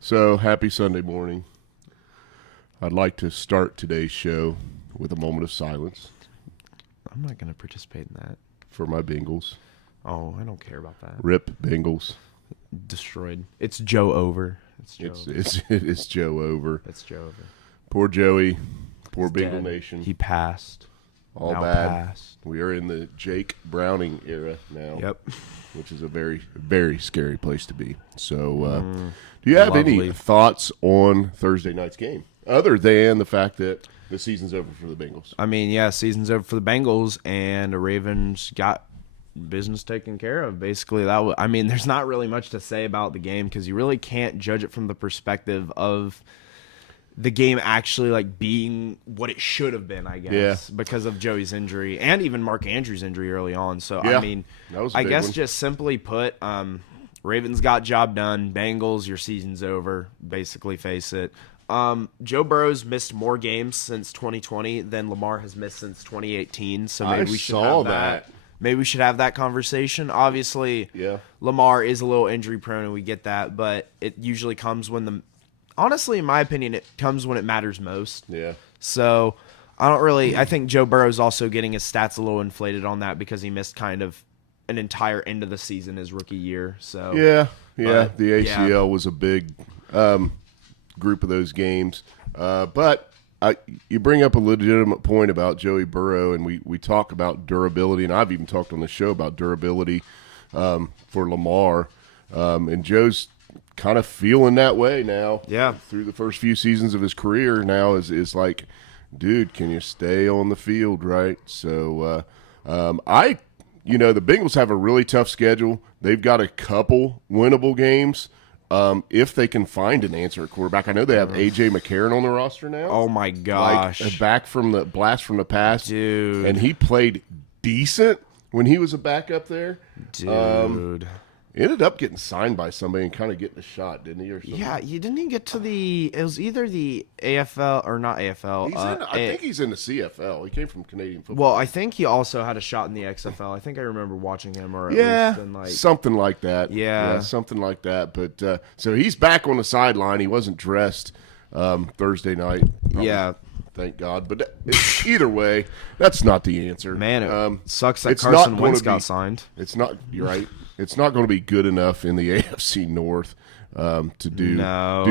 So, happy Sunday morning. I'd like to start today's show with a moment of silence I'm not going to participate in that. for my Bengals. Oh, I don't care about that. Rip Bengals. Destroyed. It's Joe over. It's Joe over. It's Joe over. Poor Joey. Poor He's Bengal dead. Nation. He passed. All Now bad. passed. We are in the Jake Browning era now. Yep. Which is a very, very scary place to be. So, do you have any lovely. thoughts on Thursday night's game other than the fact that the season's over for the Bengals? I mean, yeah, season's over for the Bengals, and the Ravens got business taken care of. Basically, there's not really much to say about the game because you really can't judge it from the perspective of the game actually like being what it should have been, I guess, because of Joey's injury and even Mark Andrews' injury early on. So, Yeah, I mean, that was a I big guess one. just simply put, Ravens got job done. Bengals, your season's over. Basically, face it. Joe Burrow's missed more games since 2020 than Lamar has missed since 2018. So maybe we should saw have that. Maybe we should have that conversation. Obviously, Yeah. Lamar is a little injury prone, and we get that, but it usually comes when honestly, in my opinion, it comes when it matters most. Yeah. So I think Joe Burrow's also getting his stats a little inflated on that because he missed kind of an entire end of the season his rookie year. So Yeah. But, The ACL was a big group of those games. But you bring up a legitimate point about Joey Burrow, and we talk about durability, and I've even talked on the show about durability for Lamar. And Joe's kind of feeling that way now. Yeah. Through the first few seasons of his career now is like, dude, can you stay on the field, right? So the Bengals have a really tough schedule. They've got a couple winnable games if they can find an answer at quarterback. I know they have A.J. McCarron on the roster now. oh my gosh, Like, back from the blast from the past. dude, And he played decent when he was a backup there. dude. Ended up getting signed by somebody and kind of getting a shot, didn't he? Or something? Yeah, you didn't even get to it was either the AFL or not AFL. I think he's in the CFL. He came from Canadian football. Well, I think he also had a shot in the XFL. I think I remember watching him, or at Yeah, least in like something like that. Yeah. something like that. But so he's back on the sideline. He wasn't dressed Thursday night. Probably, yeah. thank God. But either way, that's not the answer. Man, it sucks that it's not Carson gonna Wentz be- got signed. It's not. You're right. It's not going to be good enough in the AFC North to do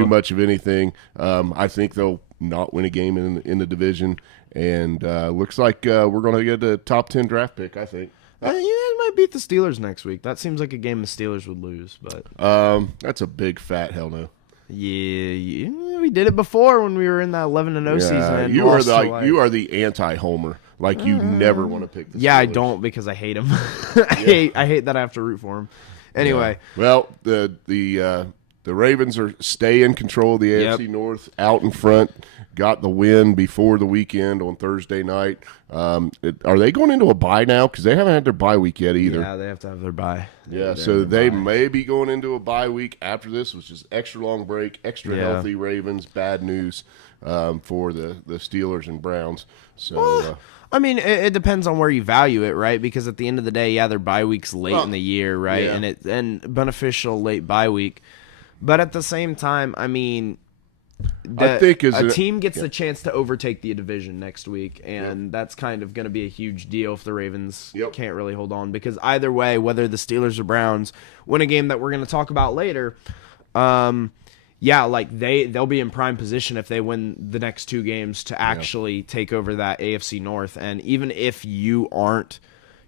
much of anything. I think they'll not win a game in the division, and looks like we're going to get a top 10 draft pick. I think. You guys might beat the Steelers next week. That seems like a game the Steelers would lose, but That's a big fat hell no. yeah, we did it before when we were in that 11-0 season. And You are lost to, you are the anti-homer. Like you never want to pick the Yeah, I Steelers. don't because I hate him. I hate that I have to root for him. Anyway, Well, the Ravens stay in control of the AFC North, out in front. Got the win before the weekend on Thursday night. Are they going into a bye now? Because they haven't had their bye week yet either. yeah, they have to have their bye. Yeah, so they may be going into a bye week after this, which is extra long break, extra healthy Ravens. Bad news for the Steelers and Browns. So I mean, it depends on where you value it, right? Because at the end of the day, their bye week's late in the year, right? Yeah. And beneficial late bye week. But at the same time, I mean, I think a team gets the chance to overtake the division next week, and that's kind of going to be a huge deal if the Ravens can't really hold on. Because either way, whether the Steelers or Browns win a game that we're going to talk about later, like they'll be in prime position if they win the next two games to actually take over that AFC North. And even if you aren't,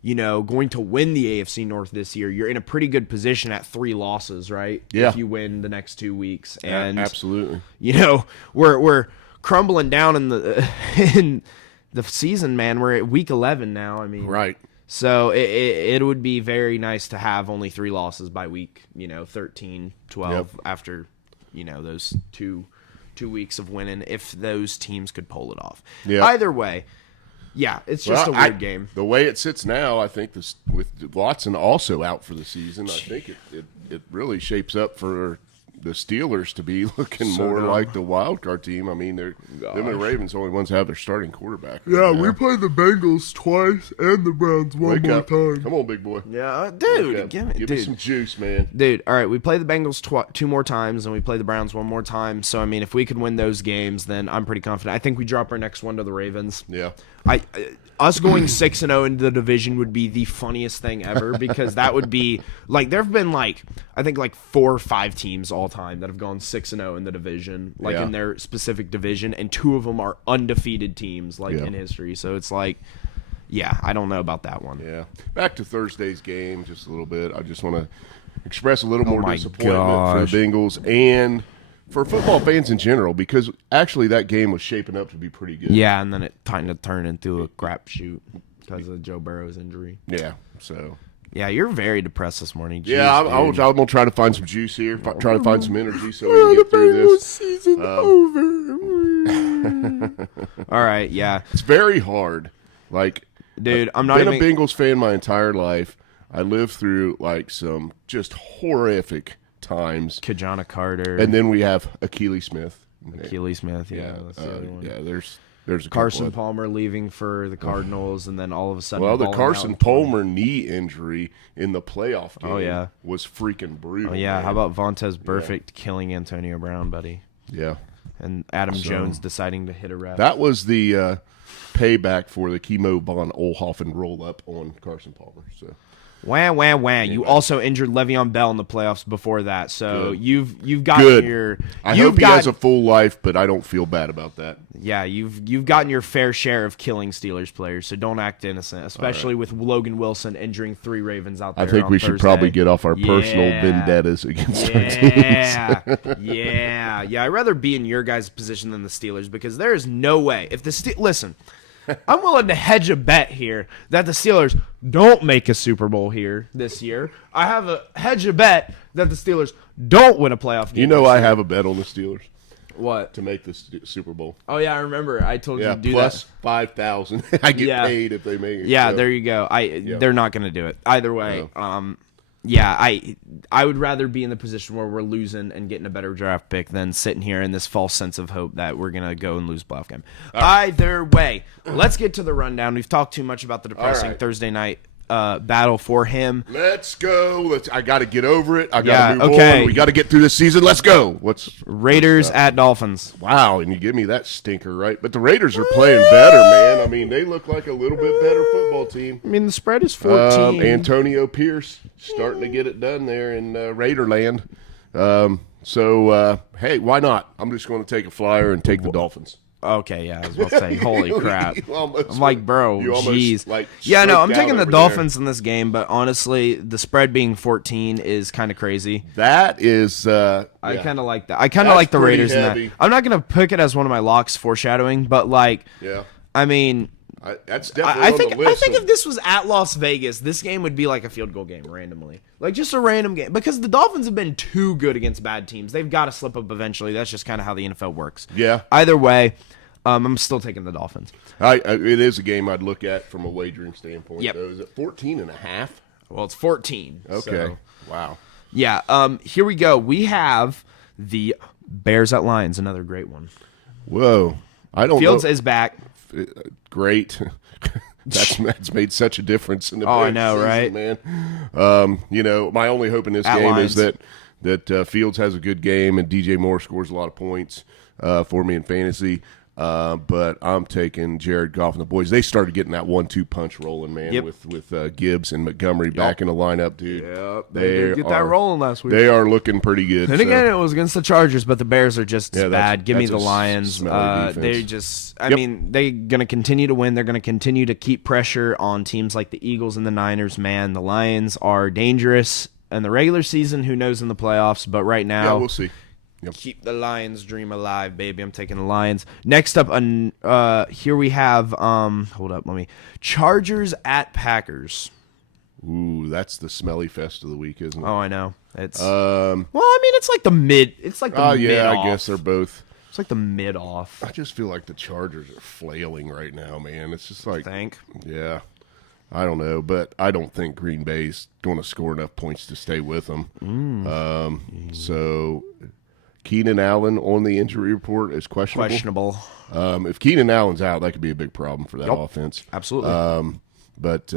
going to win the AFC North this year, you're in a pretty good position at 3 losses, right? Yeah. If you win the next 2 weeks. And absolutely. We're crumbling down in the season, man. We're at week 11 now. I mean, Right. So it would be very nice to have only 3 losses by week, 13, 12 after those two weeks of winning, if those teams could pull it off. Yeah. Either way, it's just a weird game. The way it sits now, I think with Watson also out for the season, I think it really shapes up for the Steelers to be looking So more dumb. like the wild card team. I mean, them and the Ravens the only ones that have their starting quarterback. Yeah, right now. we played the Bengals twice and the Browns one Wake more up. time. Come on, big boy. Yeah, dude, Wake up. give me, Give me some juice, man. Dude, all right, we play the Bengals 2 more times, and we play the Browns 1 more time. So, I mean, if we could win those games, then I'm pretty confident. I think we drop our next one to the Ravens. Yeah. Us going 6-0 into the division would be the funniest thing ever because that would be like there have been I think 4 or 5 teams all time that have gone 6-0 in the division, Yeah. in their specific division, and 2 of them are undefeated teams Yeah. in history. So it's yeah, I don't know about that one. Yeah. Back to Thursday's game just a little bit. I just want to express a little more my disappointment gosh. for the Bengals and for football fans in general because actually that game was shaping up to be pretty good. Yeah, and then it kind of turned into a crapshoot because of Joe Burrow's injury. Yeah. So. Yeah, you're very depressed this morning. Jeez, Yeah, I'm dude. going to try to find some juice here, try to find some energy so we can get through this. Season over. All right, yeah. It's very hard. Dude, I'm not been even... a Bengals fan my entire life. I lived through some just horrific times. Kajana Carter. And then we have Achilles Smith. Achilles Smith, that's the other one. Yeah, there's a Carson couple Palmer leaving for the Cardinals, and then all of a sudden... Well, the balling Carson out. Palmer knee injury in the playoff game yeah. was freaking brutal. Oh, yeah, man. how about Vontez Burfict killing Antonio Brown, buddy? Yeah. And Adam Jones deciding to hit a ref. That was the payback for the Chemo Von Olhoffen roll-up on Carson Palmer. So Wah. You also injured Le'Veon Bell in the playoffs before that, so Good. you've gotten Good. your... I hope he has a full life, but I don't feel bad about that. Yeah, you've gotten your fair share of killing Steelers players, so don't act innocent, especially with Logan Wilson injuring 3 Ravens out there. I think on we should Thursday. probably get off our personal Yeah. vendettas against our teams. Yeah. I'd rather be in your guys' position than the Steelers because there is no way if listen. I'm willing to hedge a bet here that the Steelers don't make a Super Bowl here this year. I have a hedge a bet that the Steelers don't win a playoff game. You know this I year. have a bet on the Steelers What? to make the Super Bowl. Oh yeah, I remember. I told you Yeah, to do plus that. 5,000. I get Yeah. paid if they make it. Yeah, so. there you go. They're not going to do it either way. No. Yeah, I would rather be in the position where we're losing and getting a better draft pick than sitting here in this false sense of hope that we're going to go and lose a playoff game. Either way, let's get to the rundown. We've talked too much about the depressing right. Thursday night battle for him. Let's go. I got to get over it. I got to move okay. on. We got to get through this season. Let's go. Raiders at Dolphins. Wow, and you give me that stinker, right? But the Raiders are playing better, man. I mean, they look like a little bit better football team. I mean, the spread is 14. Antonio Pierce starting to get it done there in Raiderland. Hey, why not? I'm just going to take a flyer and take the Dolphins. Okay, yeah, I was about to say, holy crap. You almost I'm like, bro, you almost, jeez. straight I'm down taking the over Dolphins in this game, but honestly, the spread being 14 is kind of crazy. there. That is, I kind of like that. I kind of That's like the pretty Raiders in heavy. that. I'm not going to pick it as one of my locks foreshadowing, but yeah. I mean, That's definitely I on think the list. I think if this was at Las Vegas, this game would be like a field goal game randomly. Like just a random game because the Dolphins have been too good against bad teams. They've got to slip up eventually. That's just kind of how the NFL works. Yeah. Either way, I'm still taking the Dolphins. It is a game I'd look at from a wagering standpoint. Yep. Though. Is it 14.5? Well, it's 14. Okay. so- Wow. Yeah. Here we go. We have the Bears at Lions. Another great one. Whoa. I don't Fields know. is back. Great. That's made such a difference in the Oh, I Bears know, season, right? man. My only hope in this At game Lions. is that Fields has a good game and DJ Moore scores a lot of points for me in fantasy. But I'm taking Jared Goff and the boys. They started getting that 1-2 punch rolling, man, Yep. with Gibbs and Montgomery back in the lineup, dude. Yep, They did get that are- rolling last week. They are looking pretty good. And so- again, it was against the Chargers, but the Bears are just as Yeah, that's- bad. Give me that's the a Lions. smelly defense. They just, I Yep. mean, they're going to continue to win. They're going to continue to keep pressure on teams like the Eagles and the Niners. Man, the Lions are dangerous in the regular season. Who knows in the playoffs? But right now, yeah, we'll see. Yep. keep the Lions dream alive, baby. I'm taking the Lions. Next up, here we have, hold up, Chargers at Packers. Ooh, that's the smelly fest of the week, isn't it? Oh, I know. It's Oh, well, I mean, it's like the mid. It's like the mid. yeah, I off. guess they're both. It's like the mid off. I just feel like the Chargers are flailing right now, man. It's just like, Think. yeah, I don't know, but I don't think Green Bay's going to score enough points to stay with them. So Keenan Allen on the injury report is questionable. If Keenan Allen's out, that could be a big problem for that offense. Absolutely. But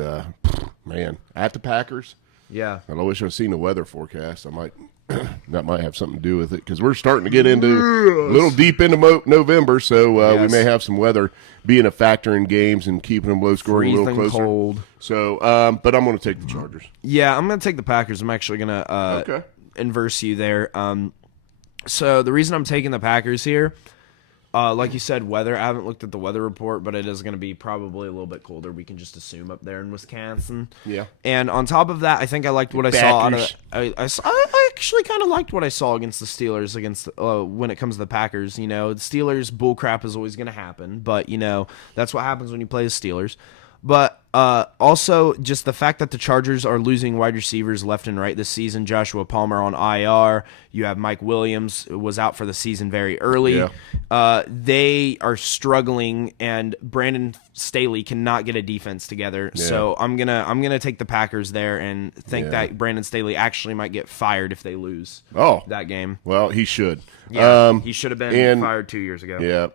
man, at the Packers, yeah. I wish I'd seen the weather forecast. I might that might have something to do with it because we're starting to get into a little deep into November, so we may have some weather being a factor in games and keeping them low scoring a little closer. Cold. So, but I'm going to take the Chargers. Yeah, I'm going to take the Packers. I'm actually going to inverse you there. So the reason I'm taking the Packers here, like you said, weather. I haven't looked at the weather report, but it is going to be probably a little bit colder. We can just assume up there in Wisconsin. Yeah. And on top of that, I think I liked what I saw out of. I actually kind of liked what I saw against the Steelers. When it comes to the Packers, the Steelers bullcrap is always going to happen, but that's what happens when you play the Steelers. But also, just the fact that the Chargers are losing wide receivers left and right this season. Joshua Palmer on IR. You have Mike Williams, who was out for the season very early. Yeah. They are struggling, and Brandon Staley cannot get a defense together. Yeah. So I'm gonna take the Packers there and think that Brandon Staley actually might get fired if they lose that game. Well, he should. Yeah, he should have been fired 2 years ago. Yeah.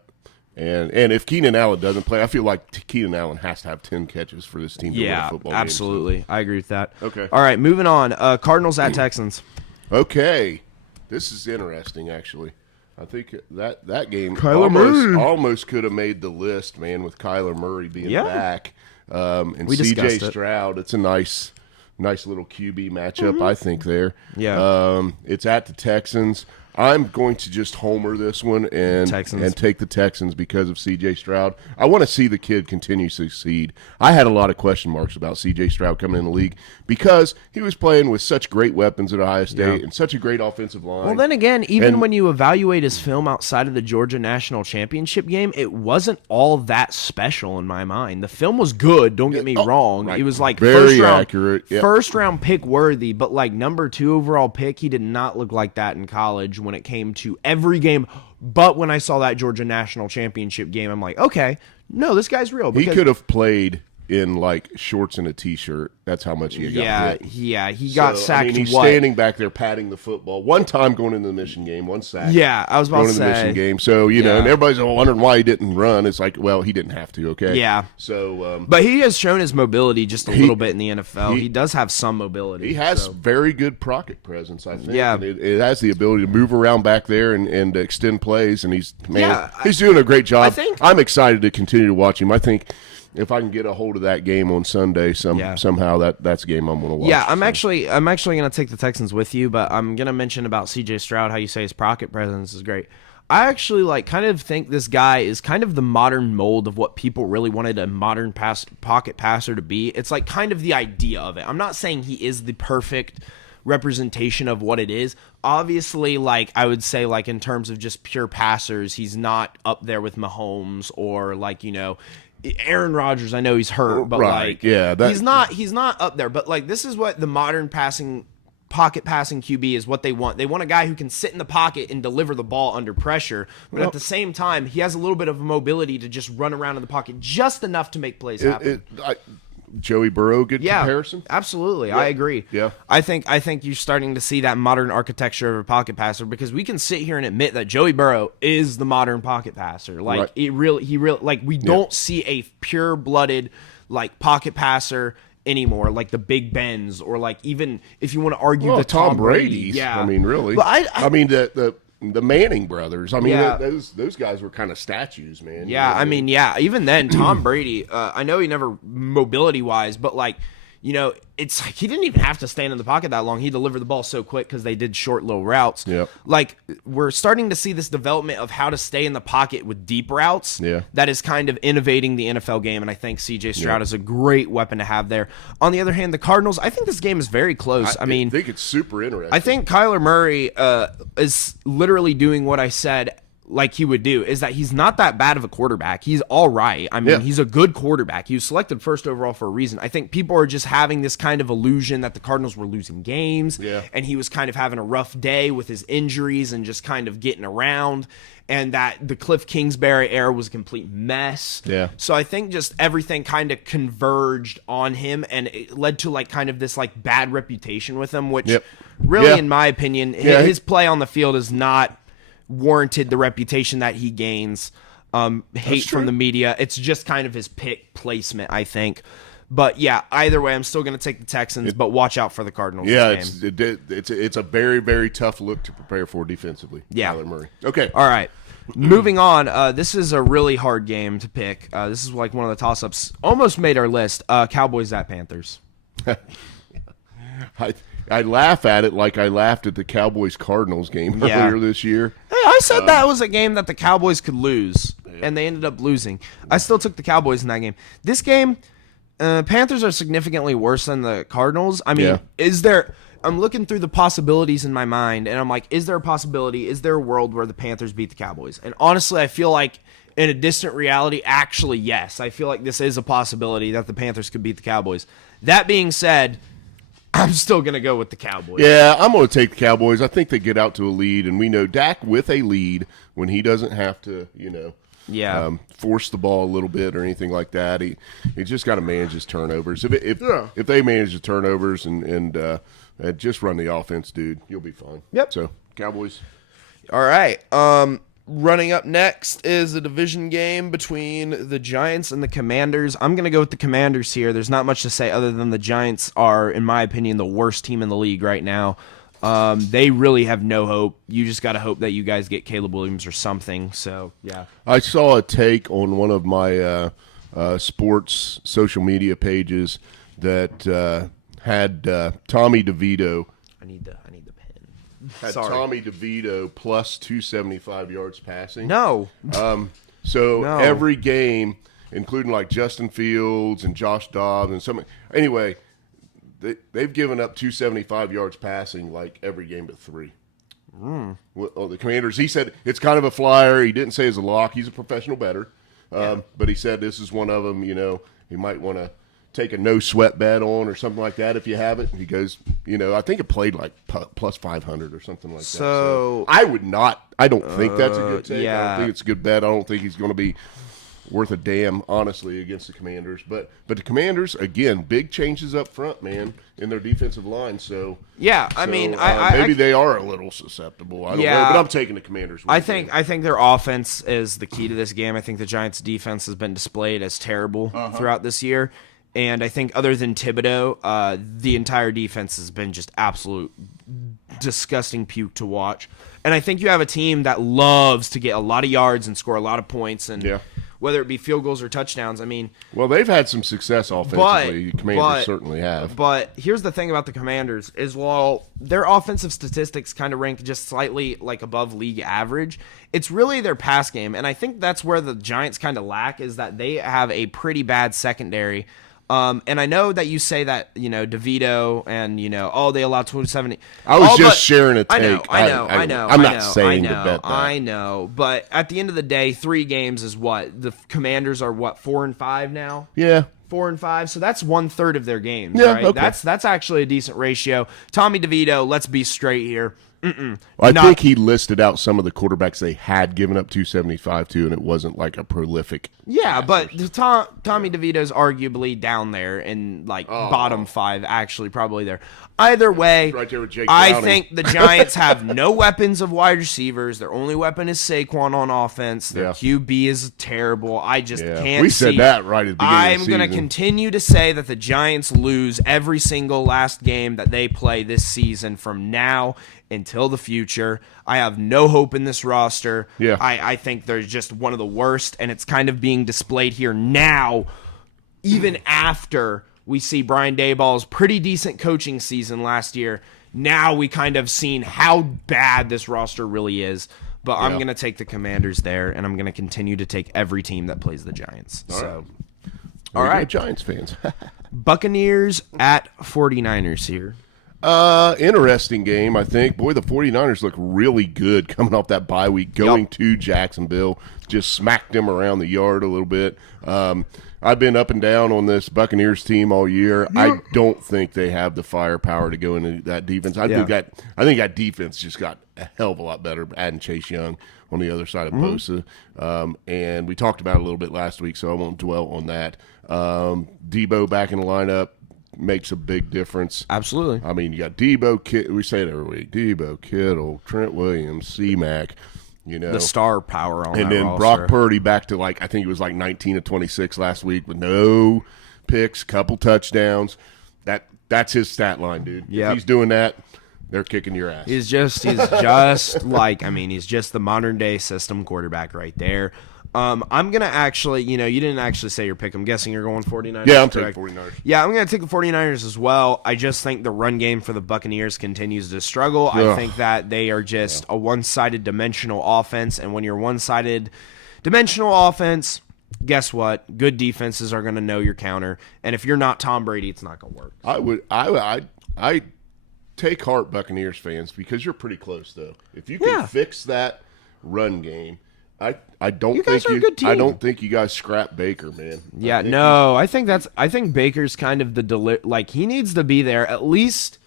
And if Keenan Allen doesn't play, I feel like Keenan Allen has to have 10 catches for this team to win a football game. Absolutely. So. I agree with that. Okay. All right, moving on. Cardinals at Texans. Okay. This is interesting, actually. I think that game almost could have made the list, man, with Kyler Murray being back. And C.J. Stroud. It's a nice little QB matchup, I think, there. Yeah. It's at the Texans. I'm going to just homer this one and take the Texans because of C.J. Stroud. I want to see the kid continue to succeed. I had a lot of question marks about C.J. Stroud coming in the league because he was playing with such great weapons at Ohio State and such a great offensive line. Well, then again, even when you evaluate his film outside of the Georgia National Championship game, it wasn't all that special in my mind. The film was good, don't get me wrong. Right. It was like very accurate. Yep. First round pick worthy, but like number 2 overall pick, he did not look like that in college when it came to every game. But when I saw that Georgia National Championship game, I'm like, okay, no, this guy's real. He could have played in like shorts and a t-shirt. That's how much he got hit. Yeah, he got sacked. He's standing back there patting the football. One time going into the mission game, one sack. Yeah, I was about to say. Going into the mission game. So, and everybody's wondering why he didn't run. It's like, well, he didn't have to, okay? Yeah. So, but he has shown his mobility just a little bit in the NFL. He does have some mobility. He has very good pocket presence, I think. Yeah. And it has the ability to move around back there and extend plays, and he's doing a great job. I'm excited to continue to watch him. I think if I can get a hold of that game on Sunday somehow, that's a game I'm going to watch. Yeah, I'm actually going to take the Texans with you, but I'm going to mention about C.J. Stroud, how you say his pocket presence is great. I actually kind of think this guy is kind of the modern mold of what people really wanted a modern pocket passer to be. It's like kind of the idea of it. I'm not saying he is the perfect representation of what it is. Obviously, I would say in terms of just pure passers, he's not up there with Mahomes or Aaron Rodgers. I know he's hurt, but he's not up there. But this is what the modern pocket passing QB is what they want. They want a guy who can sit in the pocket and deliver the ball under pressure, but at the same time, he has a little bit of mobility to just run around in the pocket just enough to make plays happen. Joey Burrow, good comparison? Absolutely. Yeah. I agree. Yeah. I think you're starting to see that modern architecture of a pocket passer because we can sit here and admit that Joey Burrow is the modern pocket passer. We don't see a pure-blooded pocket passer anymore, like the Big Bens or even if you want to argue the Tom Brady. Yeah. I mean, really. But I mean the Manning brothers. I mean, those guys were kind of statues, man. Yeah, I mean, even then, Tom Brady, I know he never mobility-wise, but, it's like he didn't even have to stand in the pocket that long. He delivered the ball so quick because they did short, little routes. Yep. We're starting to see this development of how to stay in the pocket with deep routes. Yeah. That is kind of innovating the NFL game, and I think C.J. Stroud is a great weapon to have there. On the other hand, the Cardinals, I think this game is very close. I think it's super interesting. I think Kyler Murray is literally doing what I said he would do, is that he's not that bad of a quarterback. He's all right. I mean, he's a good quarterback. He was selected first overall for a reason. I think people are just having this kind of illusion that the Cardinals were losing games, and he was kind of having a rough day with his injuries and just kind of getting around, and that the Cliff Kingsbury era was a complete mess. Yeah. So I think just everything kind of converged on him, and it led to kind of this bad reputation with him, which really, in my opinion, his play on the field is not warranted the reputation that he gains. Hate from the media. It's just kind of his pick placement, I think. But yeah, either way, I'm still going to take the Texans, but watch out for the Cardinals. Yeah, this game. it's a very, very tough look to prepare for defensively. Yeah. Kyler Murray. Okay. All right. Moving on. This is a really hard game to pick. This is like one of the toss-ups. Almost made our list. Cowboys at Panthers. I laugh at it like I laughed at the Cowboys-Cardinals game earlier this year. Hey, I said that was a game that the Cowboys could lose, and they ended up losing. I still took the Cowboys in that game. This game, Panthers are significantly worse than the Cardinals. I mean, I'm looking through the possibilities in my mind, and I'm like, is there a possibility? Is there a world where the Panthers beat the Cowboys? And honestly, I feel like in a distant reality, actually, yes. I feel like this is a possibility that the Panthers could beat the Cowboys. That being said, I'm still going to go with the Cowboys. Yeah, I'm going to take the Cowboys. I think they get out to a lead, and we know Dak with a lead, when he doesn't have to, force the ball a little bit or anything like that, he just got to manage his turnovers. If they manage the turnovers and just run the offense, dude, you'll be fine. Yep. So, Cowboys. All right. Running up next is a division game between the Giants and the Commanders. I'm going to go with the Commanders here. There's not much to say other than the Giants are, in my opinion, the worst team in the league right now. They really have no hope. You just got to hope that you guys get Caleb Williams or something. So, yeah. I saw a take on one of my sports social media pages that had Tommy DeVito. I need the pen. Had Tommy DeVito plus 275 yards passing. No. Every game, including like Justin Fields and Josh Dobbs and some. Anyway, they've given up 275 yards passing like every game but 3. Well, the Commanders, he said it's kind of a flyer. He didn't say it's a lock. He's a professional bettor. But he said this is one of them, he might want to take a no-sweat bet on or something like that if you have it. He goes, I think it played like plus 500 or something like that. So I would not. I don't think that's a good take. Yeah. I don't think it's a good bet. I don't think he's going to be worth a damn, honestly, against the Commanders. But the Commanders, again, big changes up front, man, in their defensive line. So yeah, I mean, maybe they are a little susceptible. I don't know, but I'm taking the Commanders. I think their offense is the key to this game. I think the Giants' defense has been displayed as terrible throughout this year. And I think other than Thibodeau, the entire defense has been just absolute disgusting puke to watch. And I think you have a team that loves to get a lot of yards and score a lot of points, and whether it be field goals or touchdowns. I mean, well, they've had some success offensively. The Commanders certainly have. But here's the thing about the Commanders is while their offensive statistics kind of rank just slightly like above league average, it's really their pass game. And I think that's where the Giants kind of lack, is that they have a pretty bad secondary. And I know that you say that, DeVito and, they allow 270. I was just sharing a take. I know. I'm not saying to bet that. I know. But at the end of the day, 3 games is what? The Commanders are, 4-5 now? Yeah. 4-5. So that's 1/3 of their games, yeah, right? Okay. That's actually a decent ratio. Tommy DeVito, let's be straight here. I think he listed out some of the quarterbacks they had given up 275 to, and it wasn't like a prolific. Yeah, but Tommy DeVito's arguably down there in bottom 5, actually probably there. Either way, right there with Jake I Browning. think the Giants have no weapons of wide receivers. Their only weapon is Saquon on offense. Their QB is terrible. I just can't We see. said that right at the beginning of the I'm season. going to continue to say that the Giants lose every single last game that they play this season from now until the future. I have no hope in this roster. Yeah. I think they're just one of the worst, and it's kind of being displayed here now, even after we see Brian Daboll's pretty decent coaching season last year. Now we kind of seen how bad this roster really is. But I'm going to take the Commanders there, and I'm going to continue to take every team that plays the Giants. All right. Giants fans. Buccaneers at 49ers here. Interesting game, I think. Boy, the 49ers look really good coming off that bye week, going to Jacksonville. Just smacked them around the yard a little bit. I've been up and down on this Buccaneers team all year. I don't think they have the firepower to go into that defense. I think that defense just got a hell of a lot better, adding Chase Young on the other side of Bosa. And we talked about it a little bit last week, so I won't dwell on that. Debo back in the lineup makes a big difference. Absolutely. I mean, you got Debo, we say it every week, Debo, Kittle, Trent Williams, C-Mac. the star power on and that then roster. Brock Purdy back to I think it was 19 of 26 last week with no picks, couple touchdowns. That's his stat line, dude. Yep. If he's doing that, they're kicking your ass. He's just he's just the modern day system quarterback right there. I'm gonna actually, you didn't actually say your pick. I'm guessing you're going 49ers. Yeah, I'm correct? taking 49ers. Yeah, I'm gonna take the 49ers as well. I just think the run game for the Buccaneers continues to struggle. I think that they are just a one-sided dimensional offense, and when you're one-sided dimensional offense, guess what? Good defenses are gonna know your counter, and if you're not Tom Brady, it's not gonna work. I take heart, Buccaneers fans, because you're pretty close though. If you can fix that run game, I don't think you guys scrap Baker, man. I think Baker's kind of he needs to be there at least.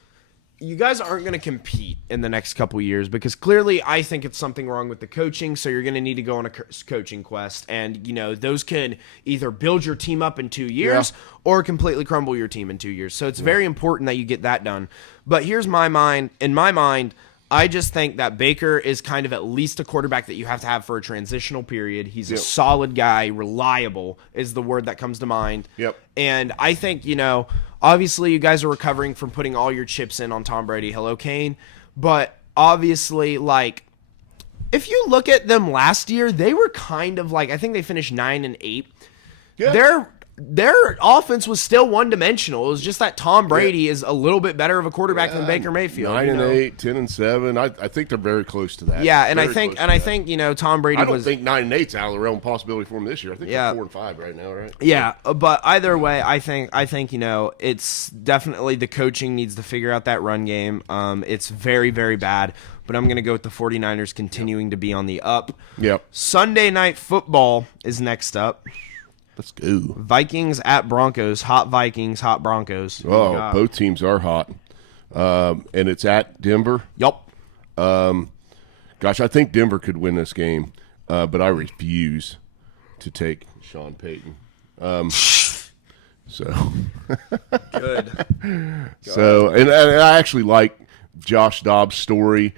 You guys aren't going to compete in the next couple years because clearly I think it's something wrong with the coaching, so you're going to need to go on a coaching quest, and those can either build your team up in 2 years or completely crumble your team in 2 years. So it's very important that you get that done. But in my mind, I just think that Baker is kind of at least a quarterback that you have to have for a transitional period. He's a solid guy. Reliable is the word that comes to mind. Yep. And I think, obviously you guys are recovering from putting all your chips in on Tom Brady. Hello, Kane. But obviously, if you look at them last year, they were kind of I think they finished 9-8. Yeah. Their offense was still one-dimensional. It was just that Tom Brady is a little bit better of a quarterback than Baker Mayfield. 9-8, 10-7. I think they're very close to that. Yeah, and I think Tom Brady I don't think 9-8's out of the realm possibility for him this year. I think they're 4-5 right now, right? Yeah, but either way, I think it's definitely the coaching needs to figure out that run game. It's very, very bad. But I'm going to go with the 49ers continuing to be on the up. Yep. Sunday Night Football is next up. Let's go. Vikings at Broncos. Hot Vikings, hot Broncos. Oh, both teams are hot. And it's at Denver. Yup. Gosh, I think Denver could win this game, but I refuse to take Sean Payton. So Good. So, and I actually like Josh Dobbs' story.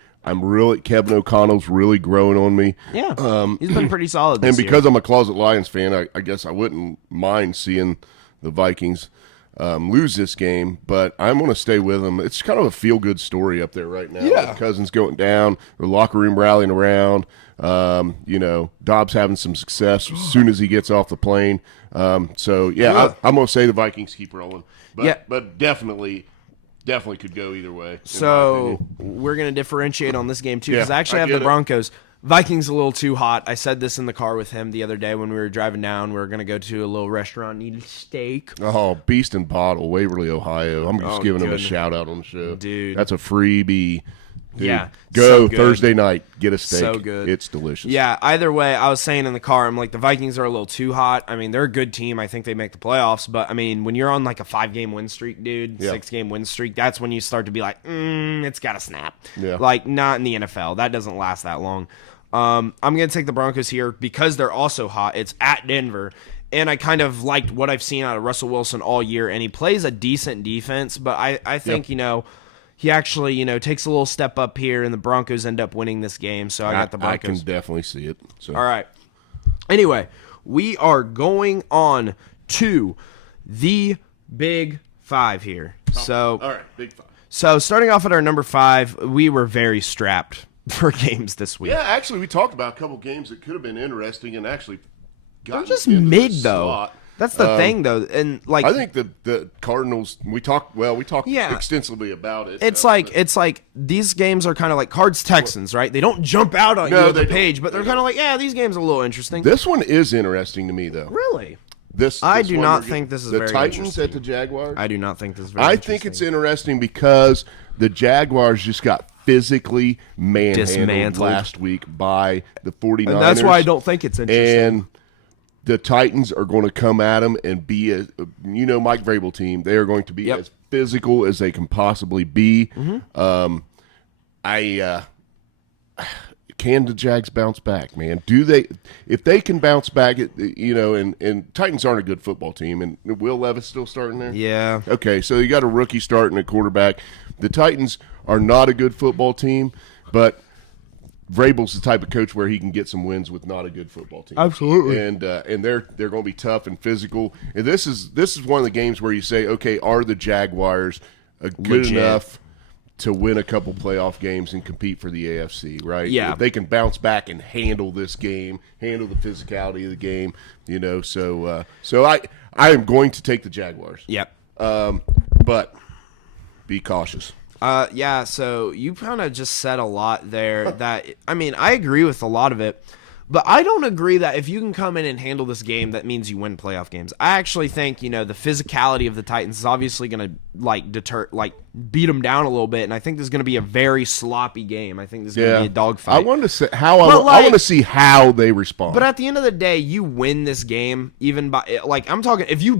Kevin O'Connell's really growing on me. Yeah, he's been pretty solid this and because year. I'm a closet Lions fan, I guess I wouldn't mind seeing the Vikings lose this game, but I'm going to stay with them. It's kind of a feel-good story up there right now. Yeah. Cousins going down, the locker room rallying around, Dobbs having some success as soon as he gets off the plane. I'm going to say the Vikings keep rolling. But definitely could go either way. So we're going to differentiate on this game, too, because I actually have the get it. Broncos. Vikings a little too hot. I said this in the car with him the other day when we were driving down. We were going to go to a little restaurant, eat a steak. Oh, Beast and Bottle, Waverly, Ohio. I'm just giving them a shout-out on the show. Dude. That's a freebie. Dude, Yeah, go so good. Thursday night. Get a steak. So good. It's delicious. Yeah, either way, I was saying in the car, I'm like, the Vikings are a little too hot. I mean, they're a good team. I think they make the playoffs. But, I mean, when you're on like a 5-game win streak, dude, 6-game win streak, that's when you start to be like, it's got to snap. Yeah. Like, not in the NFL. That doesn't last that long. I'm going to take the Broncos here because they're also hot. It's at Denver. And I kind of liked what I've seen out of Russell Wilson all year. And he plays a decent defense. But I think, he actually, takes a little step up here, and the Broncos end up winning this game. So I got the Broncos. I can definitely see it. So. All right. Anyway, we are going on to the Big Five here. So, all right, Big Five. So starting off at our number 5, we were very strapped for games this week. Yeah, actually, we talked about a couple games that could have been interesting and actually got They're just mid, though. Slot. That's the thing, though, and I think the Cardinals. We talked extensively about it. It's like these games are kind of like Cards Texans, right? They don't jump out on you on the page, but they're kind of like, these games are a little interesting. This one is interesting to me, though. Really? I do not think this is very interesting. The Titans interesting. at the Jaguars. I do not think this is very interesting. I think it's interesting because the Jaguars just got physically manhandled last week by the 49ers. And that's why I don't think it's interesting. And the Titans are going to come at them and be, Mike Vrabel team. They are going to be as physical as they can possibly be. Mm-hmm. Can the Jags bounce back, man? Do they? If they can bounce back, and Titans aren't a good football team, and Will Levis still starting there? Yeah. Okay, so you got a rookie starting at quarterback. The Titans are not a good football team, but Vrabel's the type of coach where he can get some wins with not a good football team. Absolutely. And they're going to be tough and physical. And this is one of the games where you say, okay, are the Jaguars good Legit. enough to win a couple playoff games and compete for the AFC, right? Yeah. If they can bounce back and handle this game, handle the physicality of the game, so I am going to take the Jaguars. Yep. But be cautious. Yeah, so you kind of just said a lot there that, I mean, I agree with a lot of it, but I don't agree that if you can come in and handle this game, that means you win playoff games. I actually think, the physicality of the Titans is obviously going to, beat them down a little bit, and I think this is going to be a very sloppy game. I think this is going to be a dogfight. I want to see I want to see how they respond. But at the end of the day, you win this game even by I'm talking if you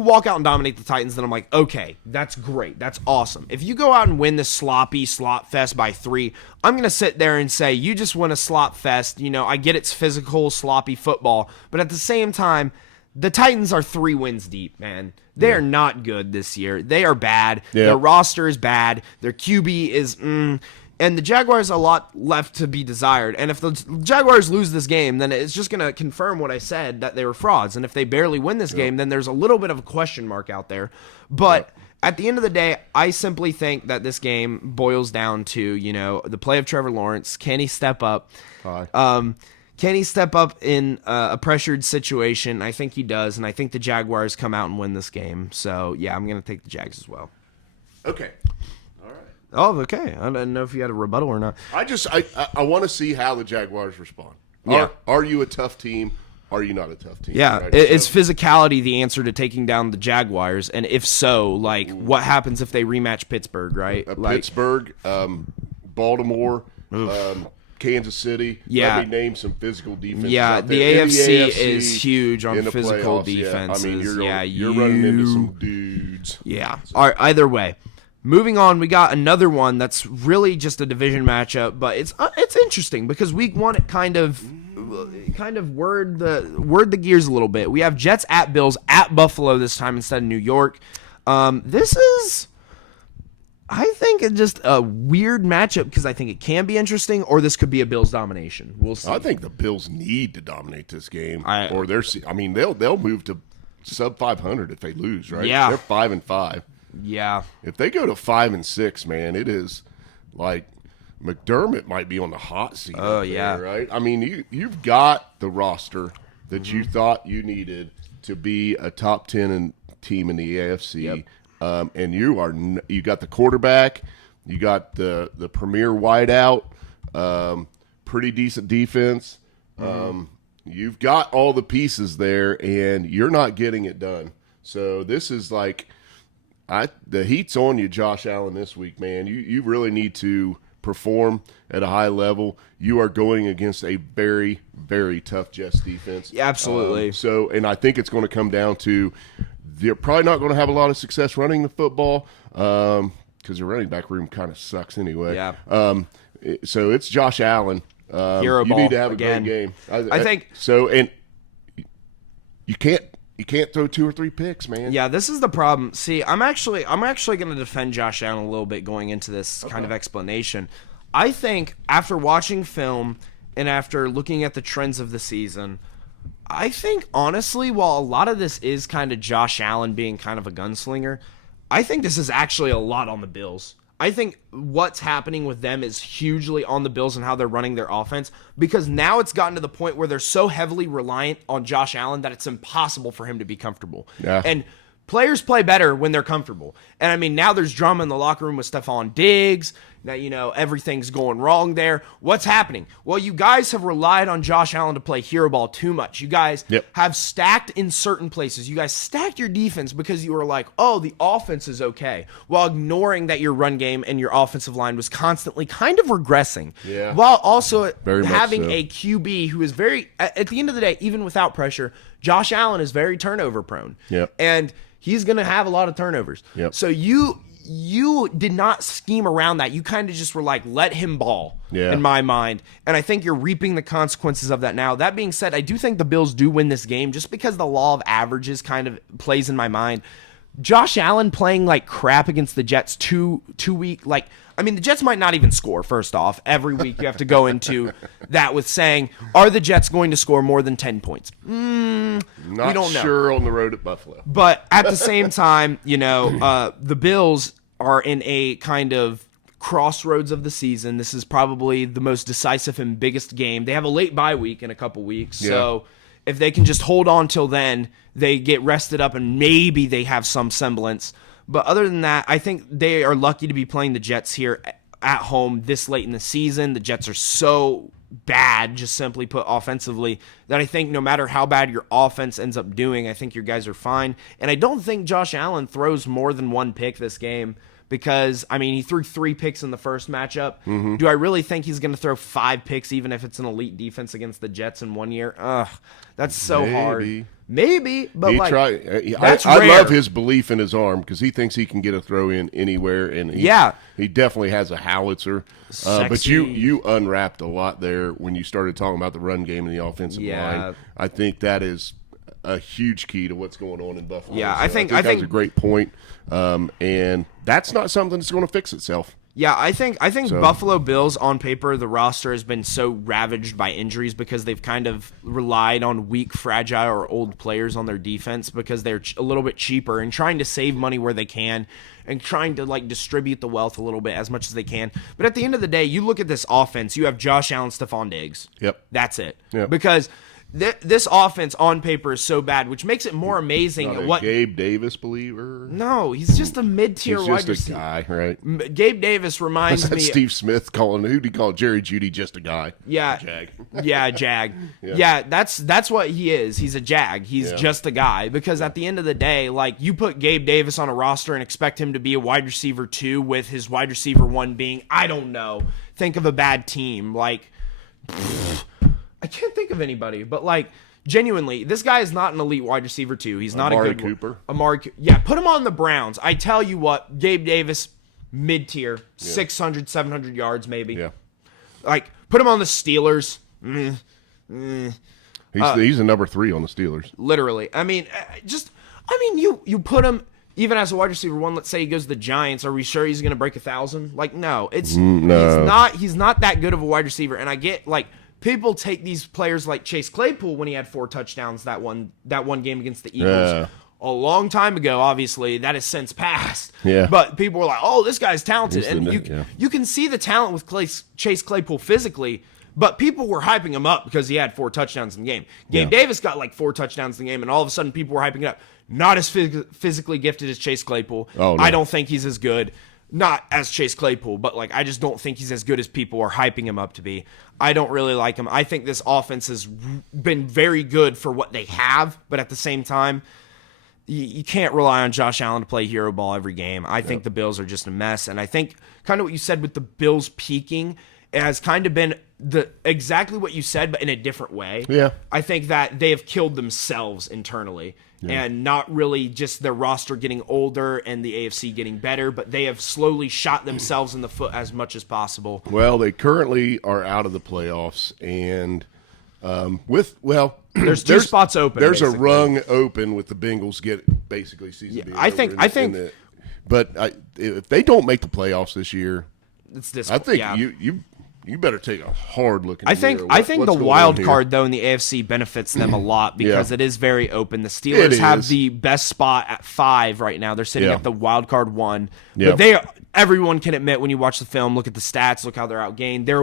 walk out and dominate the Titans, then I'm like, okay, that's great. That's awesome. If you go out and win this sloppy slop fest by 3, I'm going to sit there and say you just won a slop fest. I get it's physical, sloppy football, but at the same time, the Titans are 3 wins deep, man. They are not good this year. They are bad. Yeah. Their roster is bad. Their QB is and the Jaguars a lot left to be desired. And if the Jaguars lose this game, then it's just going to confirm what I said, that they were frauds. And if they barely win this game, then there's a little bit of a question mark out there. But at the end of the day, I simply think that this game boils down to, the play of Trevor Lawrence. Can he step up? Can he step up in a pressured situation? I think he does, and I think the Jaguars come out and win this game. So, yeah, I'm going to take the Jags as well. Okay. All right. Oh, okay. I didn't know if you had a rebuttal or not. I want to see how the Jaguars respond. Yeah. Are you a tough team? Are you not a tough team? Yeah, right? is physicality the answer to taking down the Jaguars? And if so, what happens if they rematch Pittsburgh, right? Pittsburgh, Baltimore, Kansas City. Yeah. Let me name some physical defense. Yeah, out the there. AFC is huge on in the physical playoffs, yeah. defenses. I mean, you're running into some dudes. Yeah. All right, either way. Moving on, we got another one that's really just a division matchup, but it's interesting because week 1 it kind of whirred the gears a little bit. We have Jets at Bills at Buffalo this time instead of New York. This is, I think, it's just a weird matchup because I think it can be interesting, or this could be a Bills domination. We'll see. I think the Bills need to dominate this game, or they'll move to sub 500 if they lose, right? Yeah, they're 5-5. Yeah, if they go to 5-6, man, it is like McDermott might be on the hot seat. Oh yeah, right. I mean, you've got the roster that you thought you needed to be a top 10 team in the AFC. Yep. And you got the quarterback, you got the premier wideout, pretty decent defense. You've got all the pieces there, and you're not getting it done. So this is like the heat's on you, Josh Allen, this week, man. You really need to perform at a high level. You are going against a very, very tough Jets defense. Yeah, absolutely. And I think it's going to come down to they're probably not going to have a lot of success running the football because the running back room kind of sucks anyway. Yeah. So it's Josh Allen. Hero you ball need to have again. a great game. I think so. And you can't throw 2 or 3 picks, man. Yeah, this is the problem. See, I'm actually going to defend Josh Allen a little bit going into this kind of explanation. I think after watching film and after looking at the trends of the season, I think honestly, while a lot of this is kind of Josh Allen being kind of a gunslinger, I think this is actually a lot on the Bills. I think what's happening with them is hugely on the Bills and how they're running their offense, because now it's gotten to the point where they're so heavily reliant on Josh Allen that it's impossible for him to be comfortable. Yeah. And players play better when they're comfortable. And I mean, now there's drama in the locker room with Stephon Diggs. Now, everything's going wrong there. What's happening? Well, you guys have relied on Josh Allen to play hero ball too much. You guys have stacked in certain places. You guys stacked your defense because you were like, oh, the offense is okay, while ignoring that your run game and your offensive line was constantly kind of regressing. Yeah. While also Very having much so. a QB who is very, at the end of the day, even without pressure, Josh Allen is very turnover prone. Yep. And he's going to have a lot of turnovers. Yep. So you did not scheme around that. You kind of just were like, let him ball, in my mind. And I think you're reaping the consequences of that now. That being said, I do think the Bills do win this game just because the law of averages kind of plays in my mind. Josh Allen playing like crap against the Jets two week, like, I mean, the Jets might not even score, first off. Every week you have to go into that with saying, are the Jets going to score more than 10 points? We don't know. Sure on the road at Buffalo. But at the same time, the Bills are in a kind of crossroads of the season. This is probably the most decisive and biggest game. They have a late bye week in a couple weeks. Yeah. So if they can just hold on till then, they get rested up and maybe they have some semblance. But other than that, I think they are lucky to be playing the Jets here at home this late in the season. The Jets are so bad, just simply put, offensively, that I think no matter how bad your offense ends up doing, I think your guys are fine. And I don't think Josh Allen throws more than one pick this game because, I mean, he threw 3 picks in the first matchup. Mm-hmm. Do I really think he's going to throw 5 picks even if it's an elite defense against the Jets in 1 year? That's so hard. Maybe, but I love his belief in his arm because he thinks he can get a throw in anywhere, and he definitely has a howitzer. But you unwrapped a lot there when you started talking about the run game and the offensive line. I think that is a huge key to what's going on in Buffalo. Yeah, so I think that's a great point, and that's not something that's going to fix itself. Yeah, I think Buffalo Bills on paper, the roster has been so ravaged by injuries because they've kind of relied on weak, fragile, or old players on their defense because they're a little bit cheaper and trying to save money where they can and trying to like distribute the wealth a little bit as much as they can. But at the end of the day, you look at this offense, you have Josh Allen, Stephon Diggs. Yep. That's it. Yep. Because this offense on paper is so bad, which makes it more amazing. Not a Gabe Davis believer? No, he's just a mid-tier wide receiver. He's just a guy, right? Gabe Davis reminds me. Steve Smith who'd he call Jerry Jeudy just a guy? Yeah, Jag. Yeah, Jag. Yeah, that's what he is. He's a Jag. He's just a guy because at the end of the day, like you put Gabe Davis on a roster and expect him to be a wide receiver 2 with his wide receiver 1 being, I don't know, think of a bad team like. I can't think of anybody, but like genuinely, this guy is not an elite wide receiver 2. He's not Amari a good Cooper. Put him on the Browns. I tell you what, Gabe Davis, mid-tier, 600, 700 yards maybe. Yeah. Like put him on the Steelers. He's a number 3 on the Steelers. Literally. I mean, you put him even as a wide receiver 1. Let's say he goes to the Giants. Are we sure he's going to break 1,000? Like no, no. He's not that good of a wide receiver. And I get like. People take these players like Chase Claypool when he had 4 touchdowns that one game against the Eagles a long time ago. Obviously, that has since passed. Yeah. But people were like, "Oh, this guy's talented," you can see the talent with Chase Claypool physically. But people were hyping him up because he had 4 touchdowns in the game. Gabe Davis got like 4 touchdowns in the game, and all of a sudden people were hyping it up. Not as physically gifted as Chase Claypool. Oh, no. I don't think he's as good. Not as Chase Claypool, but like I just don't think he's as good as people are hyping him up to be. I don't really like him. I think this offense has been very good for what they have, but at the same time, you can't rely on Josh Allen to play hero ball every game. I think the Bills are just a mess, and I think kind of what you said with the Bills peaking has kind of been exactly what you said, but in a different way. Yeah. I think that they have killed themselves internally. And not really just their roster getting older and the AFC getting better, but they have slowly shot themselves in the foot as much as possible. Well, they currently are out of the playoffs, and there's 2 spots open. There's basically. a rung open with the Bengals basically season. Yeah, I think. But if they don't make the playoffs this year, it's this. I think you better take a hard look. I think the wild card though in the AFC benefits them a lot because it is very open. The Steelers have the best spot at 5 right now. They're sitting at the wild card 1. Yep. But everyone can admit when you watch the film, look at the stats, look how they're outgained. They're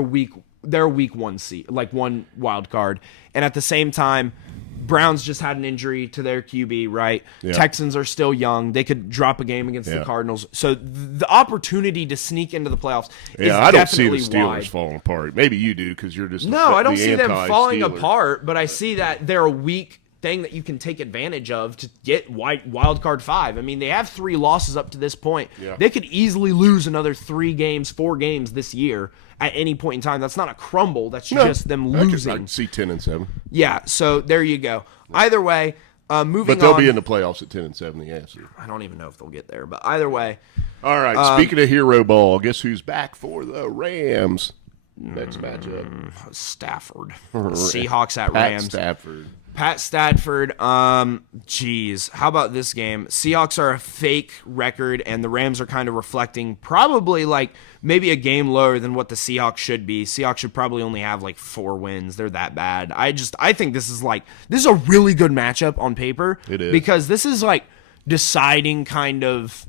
a week 1 seed, like 1 wild card, and at the same time. Browns just had an injury to their QB, right? Yeah. Texans are still young. They could drop a game against the Cardinals. So the opportunity to sneak into the playoffs is I don't see the definitely Steelers wide. falling apart. Maybe you do because you're just I don't see them falling apart, but I see that they're a weak thing that you can take advantage of to get wild card 5. I mean, they have 3 losses up to this point. Yeah. They could easily lose another 3 games, 4 games this year at any point in time. That's not a crumble. That's just them losing. I can see 10-7. Yeah, so there you go. Either way, moving on. But they'll be in the playoffs at 10-7 in the AFC. I don't even know if they'll get there, but either way. All right, speaking of hero ball, guess who's back for the Rams? Next matchup. Stafford. Seahawks at Rams. Stafford. Pat Stafford, geez. How about this game? Seahawks are a fake record, and the Rams are kind of reflecting probably like maybe a game lower than what the Seahawks should be. Seahawks should probably only have like 4 wins. They're that bad. I think this is a really good matchup on paper. It is. Because this is like deciding kind of,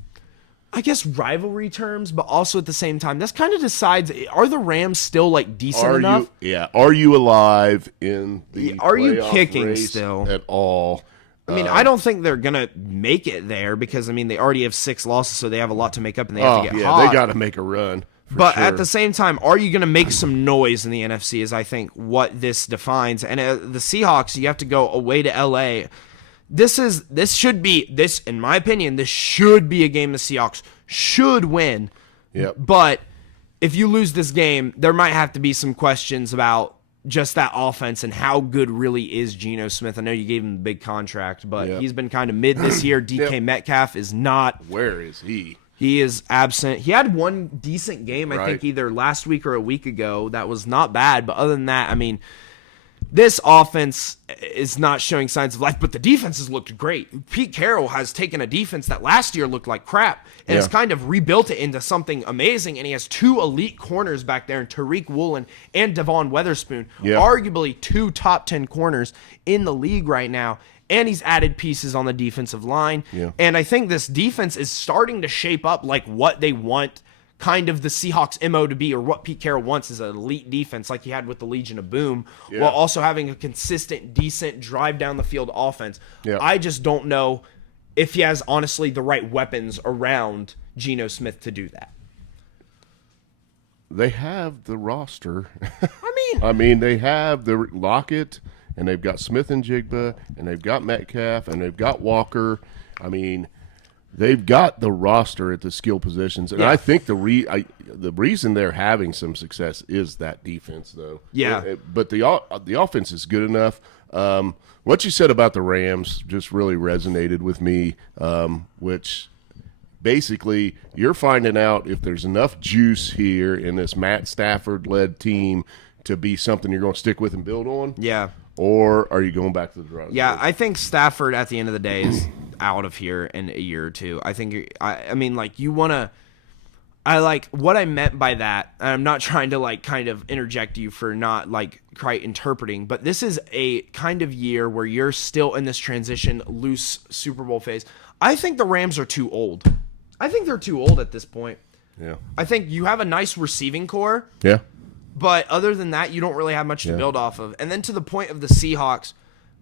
I guess, rivalry terms, but also at the same time, this kind of decides, are the Rams still like decent enough? Are you alive in the Are you playoff kicking race still? at all? I mean, I don't think they're going to make it there because, I mean, they already have 6 losses, so they have a lot to make up, and they have to get hot. They got to make a run. But at the same time, are you going to make some noise in the NFC is, I think, what this defines. And the Seahawks, you have to go away to L.A., This should be, in my opinion, this should be a game the Seahawks should win. Yep. But if you lose this game, there might have to be some questions about just that offense and how good really is Geno Smith. I know you gave him a big contract, but he's been kind of mid this year. DK Metcalf is not. Where is he? He is absent. He had one decent game, I think, Right. either last week or a week ago. That was not bad. But other than that, I mean, this offense is not showing signs of life, but the defense has looked great. Pete Carroll has taken a defense that last year looked like crap and has kind of rebuilt it into something amazing, and he has 2 elite corners back there in Tariq Woolen and Devon Weatherspoon, arguably 2 top 10 corners in the league right now, and he's added pieces on the defensive line. And I think this defense is starting to shape up like what they want kind of the Seahawks MO to be, or what Pete Carroll wants is an elite defense like he had with the Legion of Boom, while also having a consistent, decent drive down the field offense. I just don't know if he has, honestly, the right weapons around Geno Smith to do that. They have the roster. I mean, they have the Lockett, and they've got Smith and Jigba, and they've got Metcalf, and they've got Walker. I mean, they've got the roster at the skill positions, and I think the reason they're having some success is that defense, though. But the offense is good enough. What you said about the Rams just really resonated with me, which basically you're finding out if there's enough juice here in this Matt Stafford-led team to be something you're going to stick with and build on. Or are you going back to the drawing board? I think Stafford at the end of the day is out of here in a year or two. I think, I mean, like, you want to, I like what I meant by that. And I'm not trying to like kind of interject you for not like quite interpreting, but this is a kind of year where you're still in this transition loose Super Bowl phase. I think the Rams are too old. I think they're too old at this point. I think you have a nice receiving core. But other than that, you don't really have much to build off of. And then to the point of the Seahawks,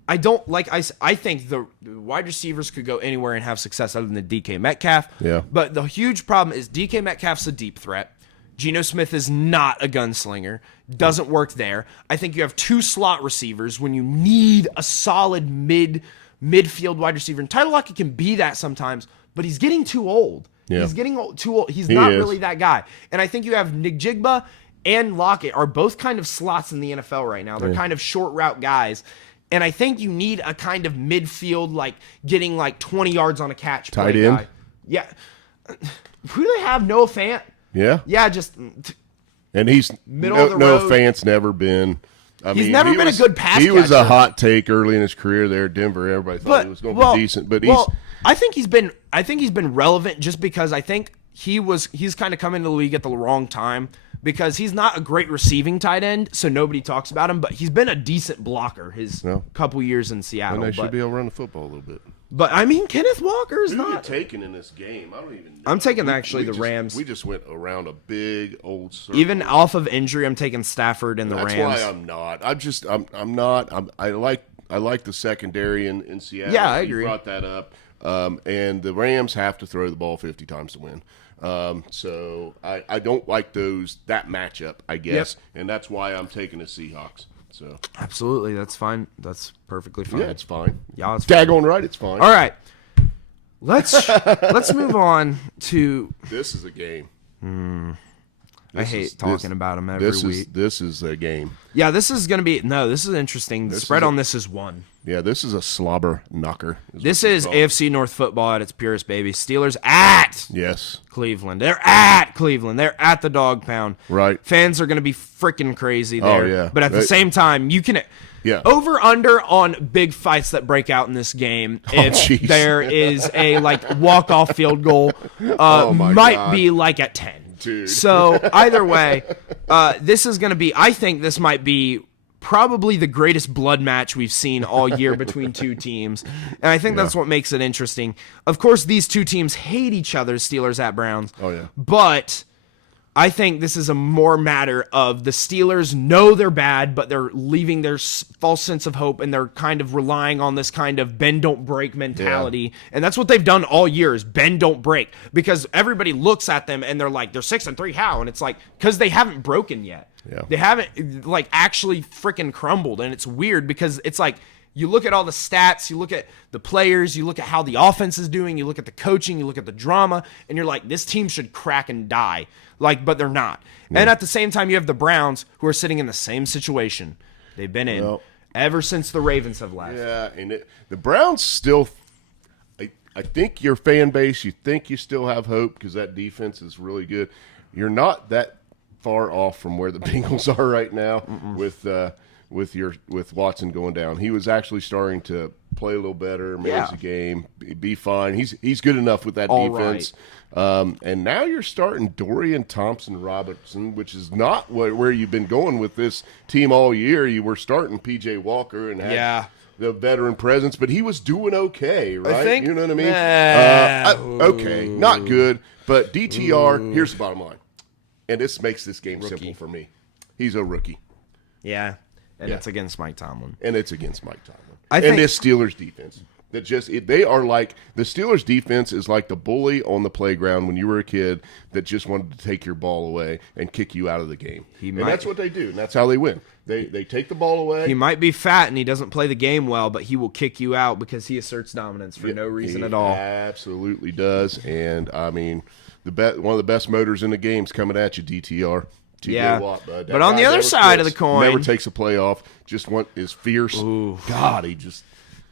I don't like. I think the wide receivers could go anywhere and have success other than DK Metcalf. But the huge problem is DK Metcalf's a deep threat. Geno Smith is not a gunslinger. Doesn't work there. I think you have 2 slot receivers when you need a solid midfield wide receiver. And Tyler Lockett can be that sometimes, but he's getting too old. He's getting too old. He's not really that guy. And I think you have Nick Jigba and Lockett are both kind of slots in the NFL right now. They're kind of short route guys. And I think you need a kind of midfield, like getting like 20 yards on a catch. Tight end? Guy. Yeah. Who do they have? Noah Fant? Yeah, just. And he's middle of the road. Noah Fant's never been. He's never been a good pass catcher. He was a hot take early in his career there at Denver. Everybody thought he was going to be decent, but I think he's been relevant just because I think he's kind of come into the league at the wrong time. Because he's not a great receiving tight end, so nobody talks about him. But he's been a decent blocker his couple years in Seattle. And they should be able to run the football a little bit. But, I mean, Kenneth Walker's not. Who are you taking in this game? I don't even know. I'm taking the Rams. We just went around a big old circle. Even off of injury, I'm taking Stafford and the Rams. That's why I'm not. I'm not. I like the secondary in Seattle. Yeah, I agree. You brought that up. And the Rams have to throw the ball 50 times to win. So I don't like that matchup, I guess, and that's why I'm taking the Seahawks. So absolutely, that's fine. That's perfectly fine. Yeah, it's fine. Yeah, it's fine. Daggone right, it's fine. All right, let's move on to. This is a game. I hate talking about them every week. This is a game. Yeah, this is going to be this is interesting. The spread on this is 1. Yeah, this is a slobber knocker. This is AFC North football at its purest, baby. Steelers at Cleveland. They're at Cleveland. They're at the dog pound. Right. Fans are going to be freaking crazy there. Oh, yeah. But at the same time, you can over under on big fights that break out in this game. If there is a walk off field goal, might be at 10. Dude. So either way, this is going to be. I think this might be probably the greatest blood match we've seen all year between two teams. And I think that's what makes it interesting. Of course, these two teams hate each other, Steelers at Browns. Oh, yeah. But I think this is a more matter of the Steelers know they're bad, but they're leaving their false sense of hope, and they're kind of relying on this kind of bend, don't break mentality. Yeah. And that's what they've done all year is bend, don't break. Because everybody looks at them, and they're like, they're 6-3, how? And it's like, because they haven't broken yet. Yeah. They haven't actually freaking crumbled, and it's weird because it's like you look at all the stats, you look at the players, you look at how the offense is doing, you look at the coaching, you look at the drama, and you're like, this team should crack and die. But they're not. Yeah. And at the same time, you have the Browns who are sitting in the same situation they've been in ever since the Ravens have left. Yeah, and the Browns still. I think your fan base, you think you still have hope because that defense is really good. You're not that far off from where the Bengals are right now with Watson going down. He was actually starting to play a little better, manage the game, be fine. He's good enough with that defense. Right. And now you're starting Dorian Thompson-Robinson, which is not where you've been going with this team all year. You were starting P.J. Walker and had the veteran presence, but he was doing okay, right? I think, you know what I mean? Okay, not good, but DTR, here's the bottom line. And this makes this game simple for me. He's a rookie. Yeah, and it's against Mike Tomlin. And it's against Mike Tomlin. And this Steelers defense. That they are like the Steelers defense is like the bully on the playground when you were a kid that just wanted to take your ball away and kick you out of the game. And that's what they do, and that's how they win. They take the ball away. He might be fat and he doesn't play the game well, but he will kick you out because he asserts dominance for no reason at all. Absolutely does. And I mean, one of the best motors in the game's coming at you, DTR. Yeah, Watt, but on the other side of the coin, never takes a play off. Just is fierce. Ooh. God, he just.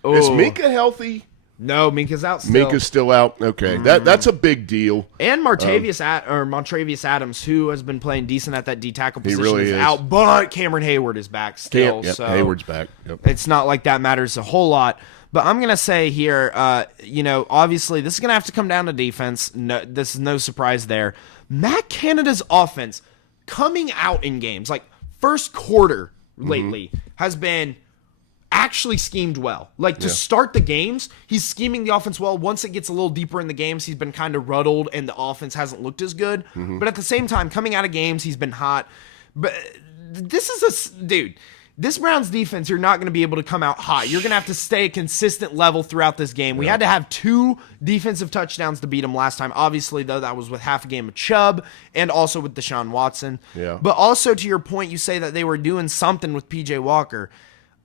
Is Minka healthy? No, Minka's out still. Minka's still out. Okay, that's a big deal. And Montravius Adams, who has been playing decent at that D tackle position, is out. But Cameron Hayward is back still. So Hayward's back. Yep. It's not like that matters a whole lot. But I'm gonna say here, obviously this is gonna have to come down to defense. No, this is no surprise there. Matt Canada's offense coming out in games like first quarter lately has been actually schemed well. To start the games, he's scheming the offense well. Once it gets a little deeper in the games, he's been kind of ruddled and the offense hasn't looked as good. But at the same time, coming out of games, he's been hot. But this Browns defense, you're not going to be able to come out hot. You're going to have to stay a consistent level throughout this game. We had to have 2 defensive touchdowns to beat them last time. Obviously, though, that was with half a game of Chubb and also with Deshaun Watson. Yeah. But also, to your point, you say that they were doing something with P.J. Walker.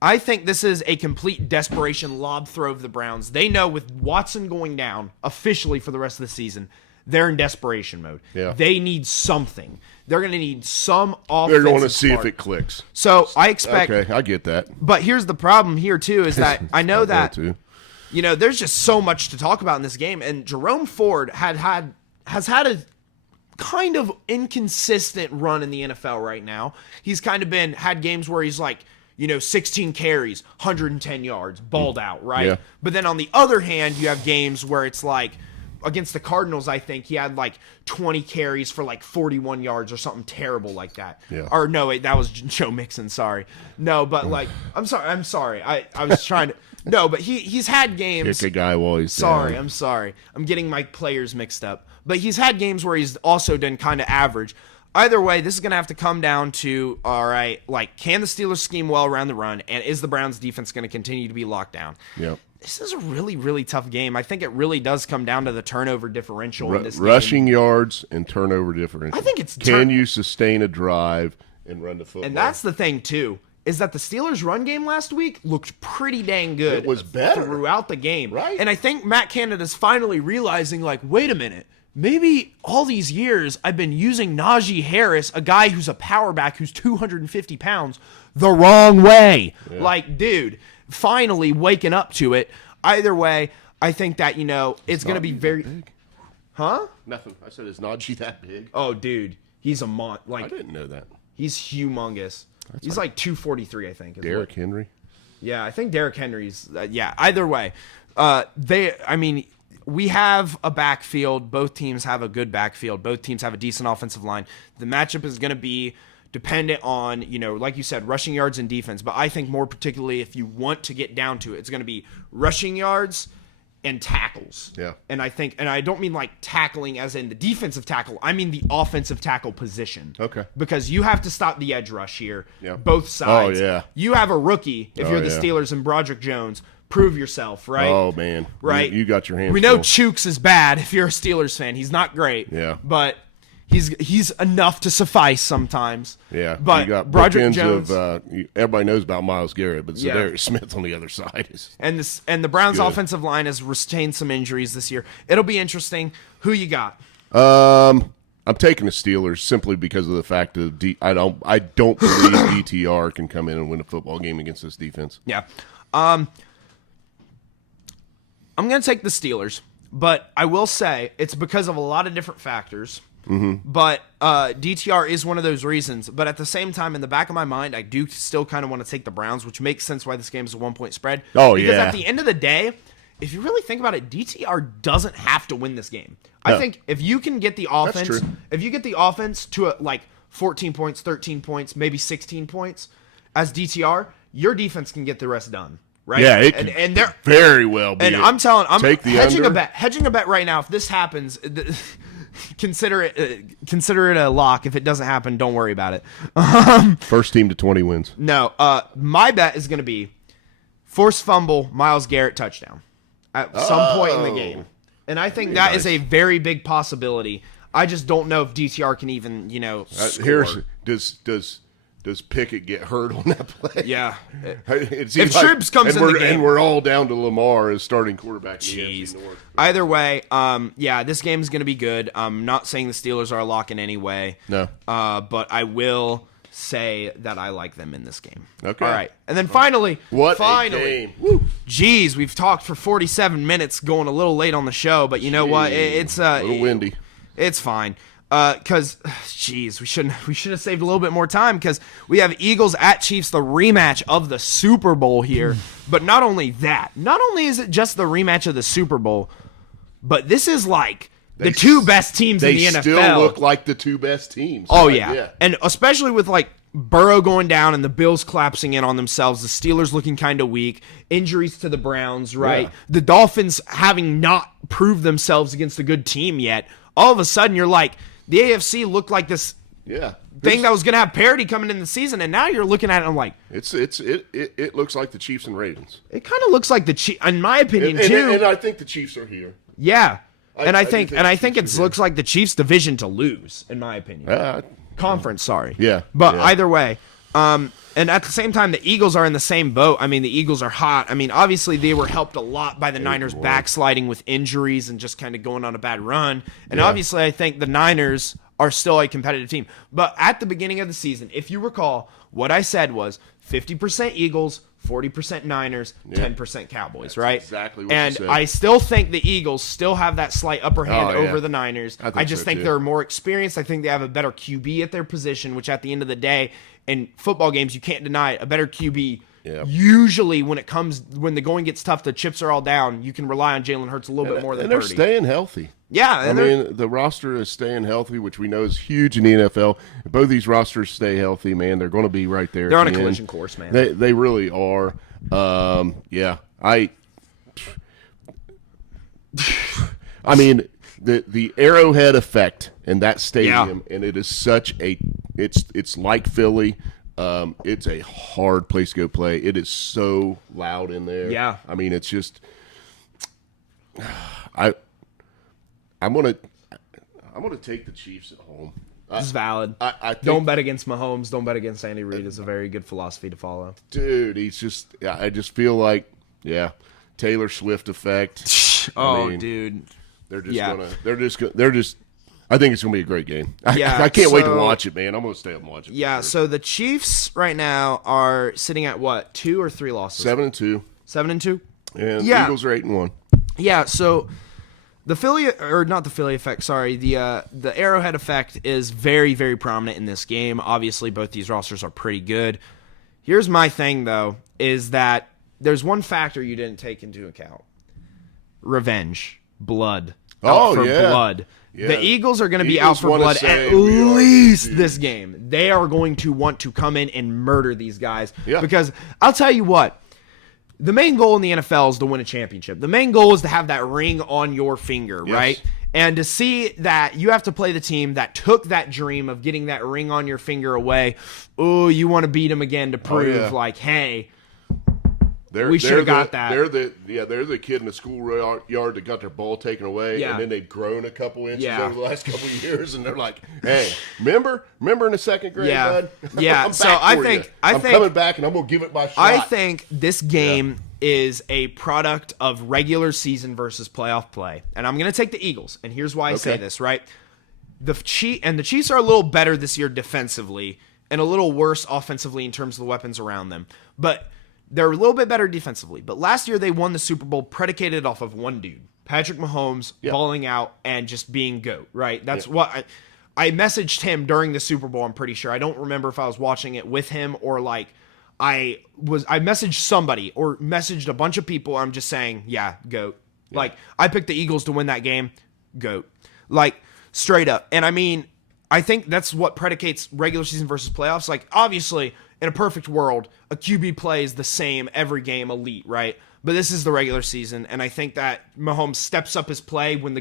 I think this is a complete desperation lob throw of the Browns. They know with Watson going down officially for the rest of the season, they're in desperation mode. Yeah. They need something. They're going to need some offensive They're going to see spark. if it clicks. So I expect. Okay, I get that. But here's the problem here too: is that I know that there's just so much to talk about in this game, and Jerome Ford has had a kind of inconsistent run in the NFL right now. He's kind of had games where he's 16 carries, 110 yards, balled out, right? Yeah. But then on the other hand, you have games where it's against the Cardinals, I think he had 20 carries for 41 yards or something terrible like that. Yeah. Or no, wait, that was Joe Mixon, sorry. No, but I'm sorry. I was trying to no, but he's had games. Kick a guy while he's sorry, down. I'm sorry. I'm getting my players mixed up. But he's had games where he's also done kind of average. Either way, this is going to have to come down to, all right, can the Steelers scheme well around the run, and is the Browns' defense going to continue to be locked down? Yep. This is a really, really tough game. I think it really does come down to the turnover differential in this rushing game. yards and turnover differential. I think it's can you sustain a drive and run the football? And that's the thing, too, is that the Steelers' run game last week looked pretty dang good. It was better throughout the game. Right. And I think Matt Canada's finally realizing, wait a minute. Maybe all these years I've been using Najee Harris, a guy who's a power back who's 250 pounds, the wrong way. Yeah. Dude, finally waking up to it. Either way, I think that, it's going to be very... big? Huh? Nothing. I said, is Najee that big? Oh, dude. He's a I didn't know that. He's humongous. He's like 243, I think. Derrick Henry? Yeah, I think Derrick Henry's... either way. We have a backfield. Both teams have a good backfield. Both teams have a decent offensive line. The matchup is going to be dependent on, like you said, rushing yards and defense. But I think more particularly if you want to get down to it, it's going to be rushing yards and tackles. Yeah. And I don't mean like tackling as in the defensive tackle. I mean the offensive tackle position. Okay. Because you have to stop the edge rush here. Yeah. Both sides. Oh, yeah. You have a rookie if you're the yeah. Steelers and Broderick Jones. Prove yourself, right? Oh, man. Right. You got your hands We know full. Chooks is bad if you're a Steelers fan. He's not great. Yeah. But he's enough to suffice sometimes. Yeah. But you got Broderick bookends Jones everybody knows about Myles Garrett, but Zadarius Smith on the other side is... and the Browns good. offensive line has retained some injuries this year. It'll be interesting. Who you got? I'm taking the Steelers simply because of the fact that I don't believe DTR can come in and win a football game against this defense. Yeah. I'm going to take the Steelers, but I will say it's because of a lot of different factors. Mm-hmm. But DTR is one of those reasons. But at the same time, in the back of my mind, I do still kind of want to take the Browns, which makes sense why this game is a 1-point spread. Oh, because yeah. at the end of the day, if you really think about it, DTR doesn't have to win this game. I think if you can get the offense, true. if you get the offense to like 14 points, 13 points, maybe 16 points as DTR, your defense can get the rest done. Right? Yeah, it and they're very well be. And I'm Take the hedging under. hedging a bet right now. If this happens, consider it a lock. If it doesn't happen, don't worry about it. First team to 20 wins. No, my bet is going to be forced fumble, Myles Garrett touchdown at some point in the game, and I think that is a very big possibility. I just don't know if DTR can even score. Does Pickett get hurt on that play? Yeah. It seems If Tribbs comes in the game. And we're all down to Lamar as starting quarterback in the NFC North. Either way, this game is going to be good. I'm not saying the Steelers are a lock in any way. No. But I will say that I like them in this game. Okay. All right. And then finally. A game. Woo. Geez, we've talked for 47 minutes, going a little late on the show, but you know what? It's a little windy. It's fine. Because, we should have saved a little bit more time because we have Eagles at Chiefs, the rematch of the Super Bowl here. But not only that, not only is it just the rematch of the Super Bowl, but this is like the two best teams in the NFL. They still look like the two best teams. Oh, yeah. And especially with like Burrow going down and the Bills collapsing in on themselves, the Steelers looking kind of weak, injuries to the Browns, right? Yeah. The Dolphins having not proved themselves against a good team yet. All of a sudden, you're like, the AFC looked like this thing that was going to have parity coming in the season, and now you're looking at it, I'm like... It looks like the Chiefs and Ravens. It kind of looks like the Chiefs, in my opinion, and, too. And I think the Chiefs are here. Yeah. I think the it looks like the Chiefs' division to lose, in my opinion. Conference, sorry. Yeah. But either way... and at the same time, the Eagles are in the same boat. I mean, the Eagles are hot. I mean, obviously, they were helped a lot by the Niners backsliding with injuries and just kind of going on a bad run. And obviously, I think the Niners are still a competitive team. But at the beginning of the season, if you recall, what I said was 50% Eagles, 40% Niners, 10% Cowboys, right? Exactly what and you said. I still think the Eagles still have that slight upper hand over the Niners. I just think too. they're more experienced. I think they have a better QB at their position, which at the end of the day, in football games, you can't deny it. A better QB. Yeah. Usually, when the going gets tough, the chips are all down. You can rely on Jalen Hurts a little bit more than and they're Purdy. staying healthy. Yeah, I mean, the roster is staying healthy, which we know is huge in the NFL. If both these rosters stay healthy, man, they're going to be right there. They're on a the collision end. course, man. They really are. I mean, the Arrowhead effect in that stadium, and it is such a it's like Philly. It's a hard place to go play. It is so loud in there. Yeah. I mean, it's just I'm gonna take the Chiefs at home. This is valid. I think, Don't bet against Mahomes. Don't bet against Andy Reid. Is a very good philosophy to follow. Dude, I just feel like Taylor Swift effect. Dude. They're just I think it's going to be a great game. Yeah, I can't wait to so- watch it, man. I'm going to stay up and watch it. for Yeah, sure. so the Chiefs right now are sitting at what, 2 or 3 losses? 7-2, 7-2. and Yeah. Eagles are 8-1. Yeah, so the Philly, or not the Philly effect, sorry, the Arrowhead effect is very, very prominent in this game. Obviously, both these rosters are pretty good. Here's my thing, though, is that there's one factor you didn't take into account. Revenge. Blood. Out for blood. Yeah. The Eagles are going to be Eagles out for wanna blood say at we are least dude. this game. They are going to want to come in and murder these guys. Yeah. Because I'll tell you what, the main goal in the NFL is to win a championship. The main goal is to have that ring on your finger, Yes. right? And to see that you have to play the team that took that dream of getting that ring on your finger away, oh, you want to beat them again to prove, yeah. like, hey, They're, We they're should've got the- that. They're the kid in the schoolyard that got their ball taken away, Yeah. and then they've grown a couple inches Yeah. over the last couple of years, and they're like, "Hey, remember in the second grade, Yeah. bud? Yeah, I'm so back I for think- you. I I'm think- coming back, and I'm gonna give it my shot." I think this game is a product of regular season versus playoff play. And I'm going to take the Eagles. And here's why I say Okay. this, right? The Chiefs are a little better this year defensively and a little worse offensively in terms of the weapons around them. But they're a little bit better defensively. But last year they won the Super Bowl predicated off of one dude, Patrick Mahomes, balling out and just being GOAT, right? That's what I messaged him during the Super Bowl, I'm pretty sure. I don't remember if I was watching it with him or like I messaged somebody or messaged a bunch of people. I'm just saying, yeah, GOAT. Yeah. Like, I picked the Eagles to win that game. GOAT. Like, straight up. And I mean, I think that's what predicates regular season versus playoffs. Like, obviously, in a perfect world, a QB plays the same every game, elite, right? But this is the regular season, and I think that Mahomes steps up his play when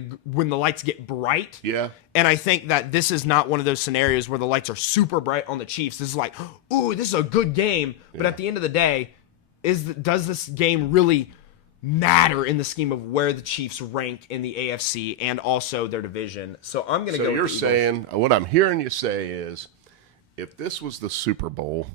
the lights get bright. Yeah. And I think that this is not one of those scenarios where the lights are super bright on the Chiefs. This is like, ooh, this is a good game. But at the end of the day, does this game really matter in the scheme of where the Chiefs rank in the AFC and also their division? So I'm going to go with you're the Eagles. saying what I'm hearing you say is, if this was the Super Bowl,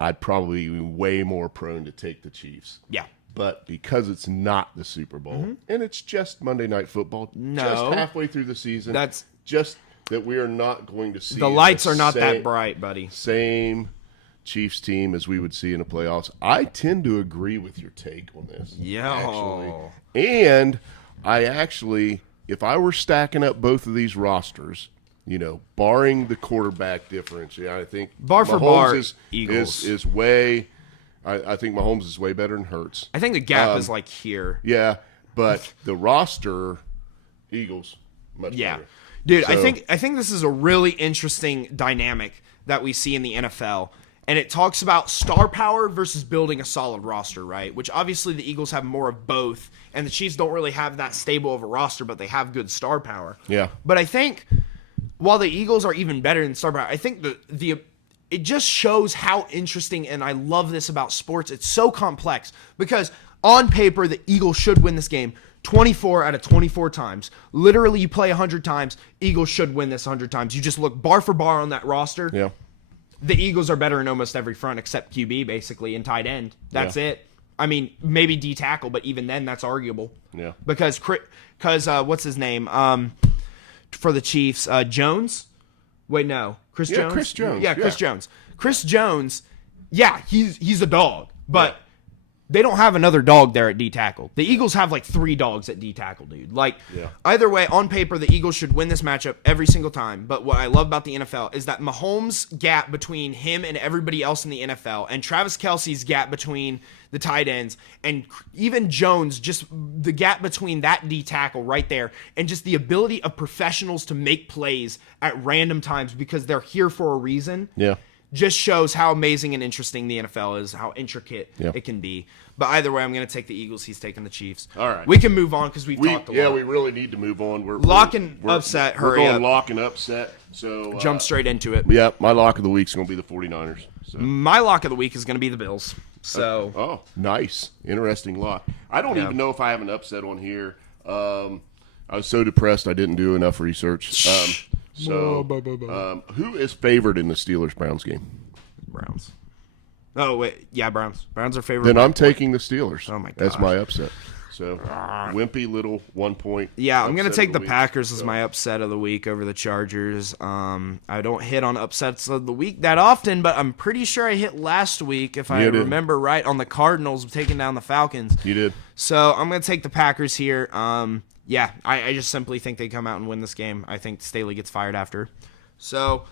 I'd probably be way more prone to take the Chiefs. Yeah. But because it's not the Super Bowl and it's just Monday Night Football, just halfway through the season, That's just that we are not going to see the lights are not that bright, buddy. Same Chiefs team as we would see in the playoffs. I tend to agree with your take on this. Actually. And I actually, if I were stacking up both of these rosters, barring the quarterback difference, I think Bar for Mahomes bar, Eagles. is way. I think Mahomes is way better than Hurts. I think the gap is like here. Yeah, but the roster, Eagles, much Yeah. better. Dude, So- I think this is a really interesting dynamic that we see in the NFL. And it talks about star power versus building a solid roster, right? Which obviously the Eagles have more of both, and the Chiefs don't really have that stable of a roster, but they have good star power. Yeah. But I think while the Eagles are even better than star power, I think it just shows how interesting, and I love this about sports. It's so complex because on paper, the Eagles should win this game 24 out of 24 times. Literally, you play 100 times, Eagles should win this 100 times. You just look bar for bar on that roster. Yeah. The Eagles are better in almost every front except QB, basically, and tight end. That's it. I mean, maybe D tackle, but even then, that's arguable. Yeah. Because what's his name? For the Chiefs, Jones. Wait, no, Chris Jones. Chris Jones. Yeah, Chris Jones. Chris Jones. Yeah, he's a dog, but they don't have another dog there at D tackle. The Eagles have like 3 dogs at D tackle, dude. Like, either way, on paper, the Eagles should win this matchup every single time. But what I love about the NFL is that Mahomes' gap between him and everybody else in the NFL, and Travis Kelce's gap between the tight ends, and even Jones, just the gap between that D tackle right there, and just the ability of professionals to make plays at random times because they're here for a reason. Yeah. Just shows how amazing and interesting the NFL is, how intricate it can be. But either way, I'm going to take the Eagles. He's taking the Chiefs. All right. We can move on because we've talked a lot. Yeah, we really need to move on. Lock and upset, We're hurry going up. lock and upset. So Jump straight into it. Yeah, my lock of the week is going to be the 49ers. So. My lock of the week is going to be the Bills. So Oh, nice. Interesting lock. I don't even know if I have an upset on here. I was so depressed I didn't do enough research. Who is favored in the Steelers-Browns game? Browns. Oh, wait. Yeah, Browns. Browns are favored. Then I'm taking the Steelers. Oh, my That's gosh. my upset. So, wimpy little 1 point. Yeah, I'm going to upset take of the week. Packers as my upset of the week over the Chargers. I don't hit on upsets of the week that often, but I'm pretty sure I hit last week, if I remember right, on the Cardinals taking down the Falcons. You did. So I'm going to take the Packers here. Yeah, I just simply think they come out and win this game. I think Staley gets fired after. So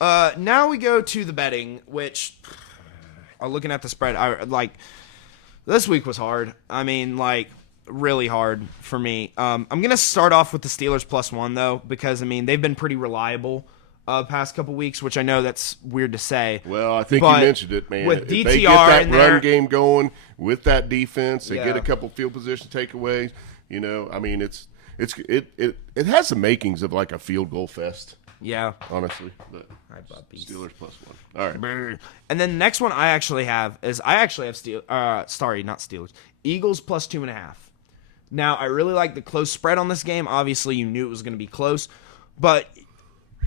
now we go to the betting, which looking at the spread, this week was hard. I mean, really hard for me. I'm going to start off with the Steelers +1, though, because, I mean, they've been pretty reliable past couple weeks, which I know that's weird to say. Well, I think you mentioned it, man. With If DTR they get that in run there, game going with that defense, they Yeah. get a couple field position takeaways. You know, I mean, it has the makings of like a field goal fest. Yeah. Honestly, but Steelers +1. All right. And then the next one I actually have Eagles +2.5. Now, I really like the close spread on this game. Obviously, you knew it was going to be close, but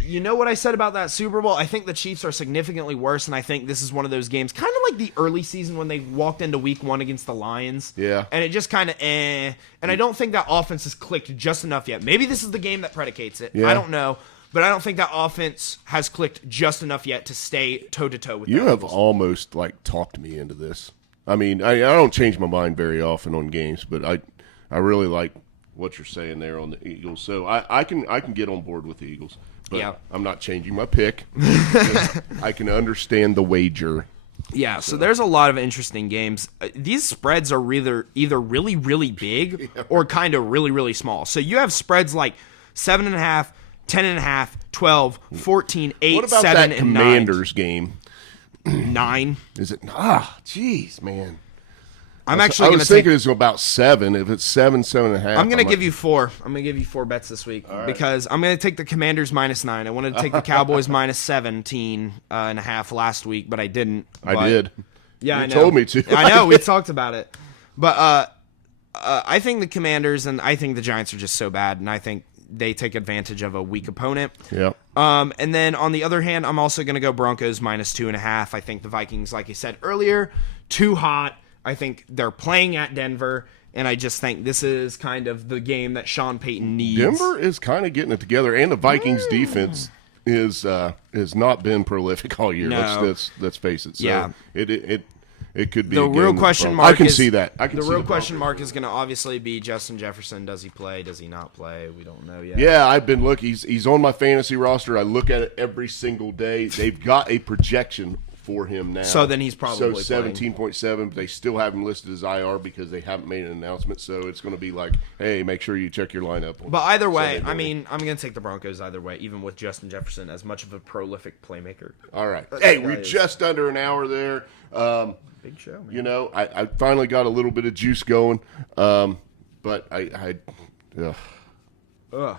you know what I said about that Super Bowl? I think the Chiefs are significantly worse, and I think this is one of those games, kind of like the early season when they walked into Week 1 against the Lions. Yeah. And it just kind of And I don't think that offense has clicked just enough yet. Maybe this is the game that predicates it. Yeah. I don't know. But I don't think that offense has clicked just enough yet to stay toe-to-toe with You the have Eagles. almost talked me into this. I mean, I don't change my mind very often on games, but I really like what you're saying there on the Eagles. So I can get on board with the Eagles. But Yeah. I'm not changing my pick. I can understand the wager. Yeah, so there's a lot of interesting games. These spreads are either really, really big or kind of really, really small. So you have spreads like 7.5, 10.5, 12, 14, 8, What about 7, that and Commanders game? 9. Is it? Jeez, man. I'm I actually going was to take. thinking it's about 7. If it's 7, 7.5. I'm going to give you 4. I'm going to give you 4 bets this week because I'm going to take the Commanders -9. I wanted to take the Cowboys -17 and a half last week, but I didn't. I did. Yeah, You I know. told me to. I know. We talked about it. But I think the Commanders and I think the Giants are just so bad, and I think they take advantage of a weak opponent. Yeah. And then on the other hand, I'm also going to go Broncos -2.5. I think the Vikings, like I said earlier, too hot. I think they're playing at Denver, and I just think this is kind of the game that Sean Payton needs. Denver is kind of getting it together, and the Vikings defense has not been prolific all year. No. Let's face it. So Yeah. It could be The a game real with question Broncos. mark I can is- see that. The real question mark is going to obviously be Justin Jefferson. Does he play? Does he not play? We don't know yet. Yeah, I've been looking. He's on my fantasy roster. I look at it every single day. They've got a projection for him now. So then he's probably playing. 17.7. But they still have him listed as IR because they haven't made an announcement. So it's going to be like, hey, make sure you check your lineup. But either way, Sunday I morning. mean, I'm going to take the Broncos either way, even with Justin Jefferson as much of a prolific playmaker. All right. Hey, guy we're is- just under an hour there. Big show, man. You know, I finally got a little bit of juice going, but Ugh.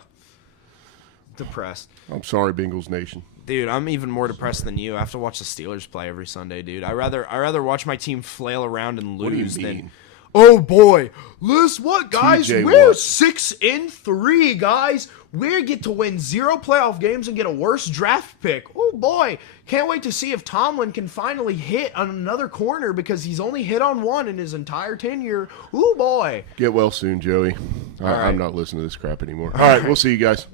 Depressed. I'm sorry, Bengals Nation. Dude, I'm even more depressed than you. I have to watch the Steelers play every Sunday, dude. I rather watch my team flail around and What do you lose than. mean? Oh boy, listen, what guys? TJ We're Watt. 6-3, guys. We get to win 0 playoff games and get a worse draft pick. Oh boy, can't wait to see if Tomlin can finally hit on another corner because he's only hit on one in his entire tenure. Oh boy. Get well soon, Joey. right. I'm not listening to this crap anymore. All right, we'll see you guys.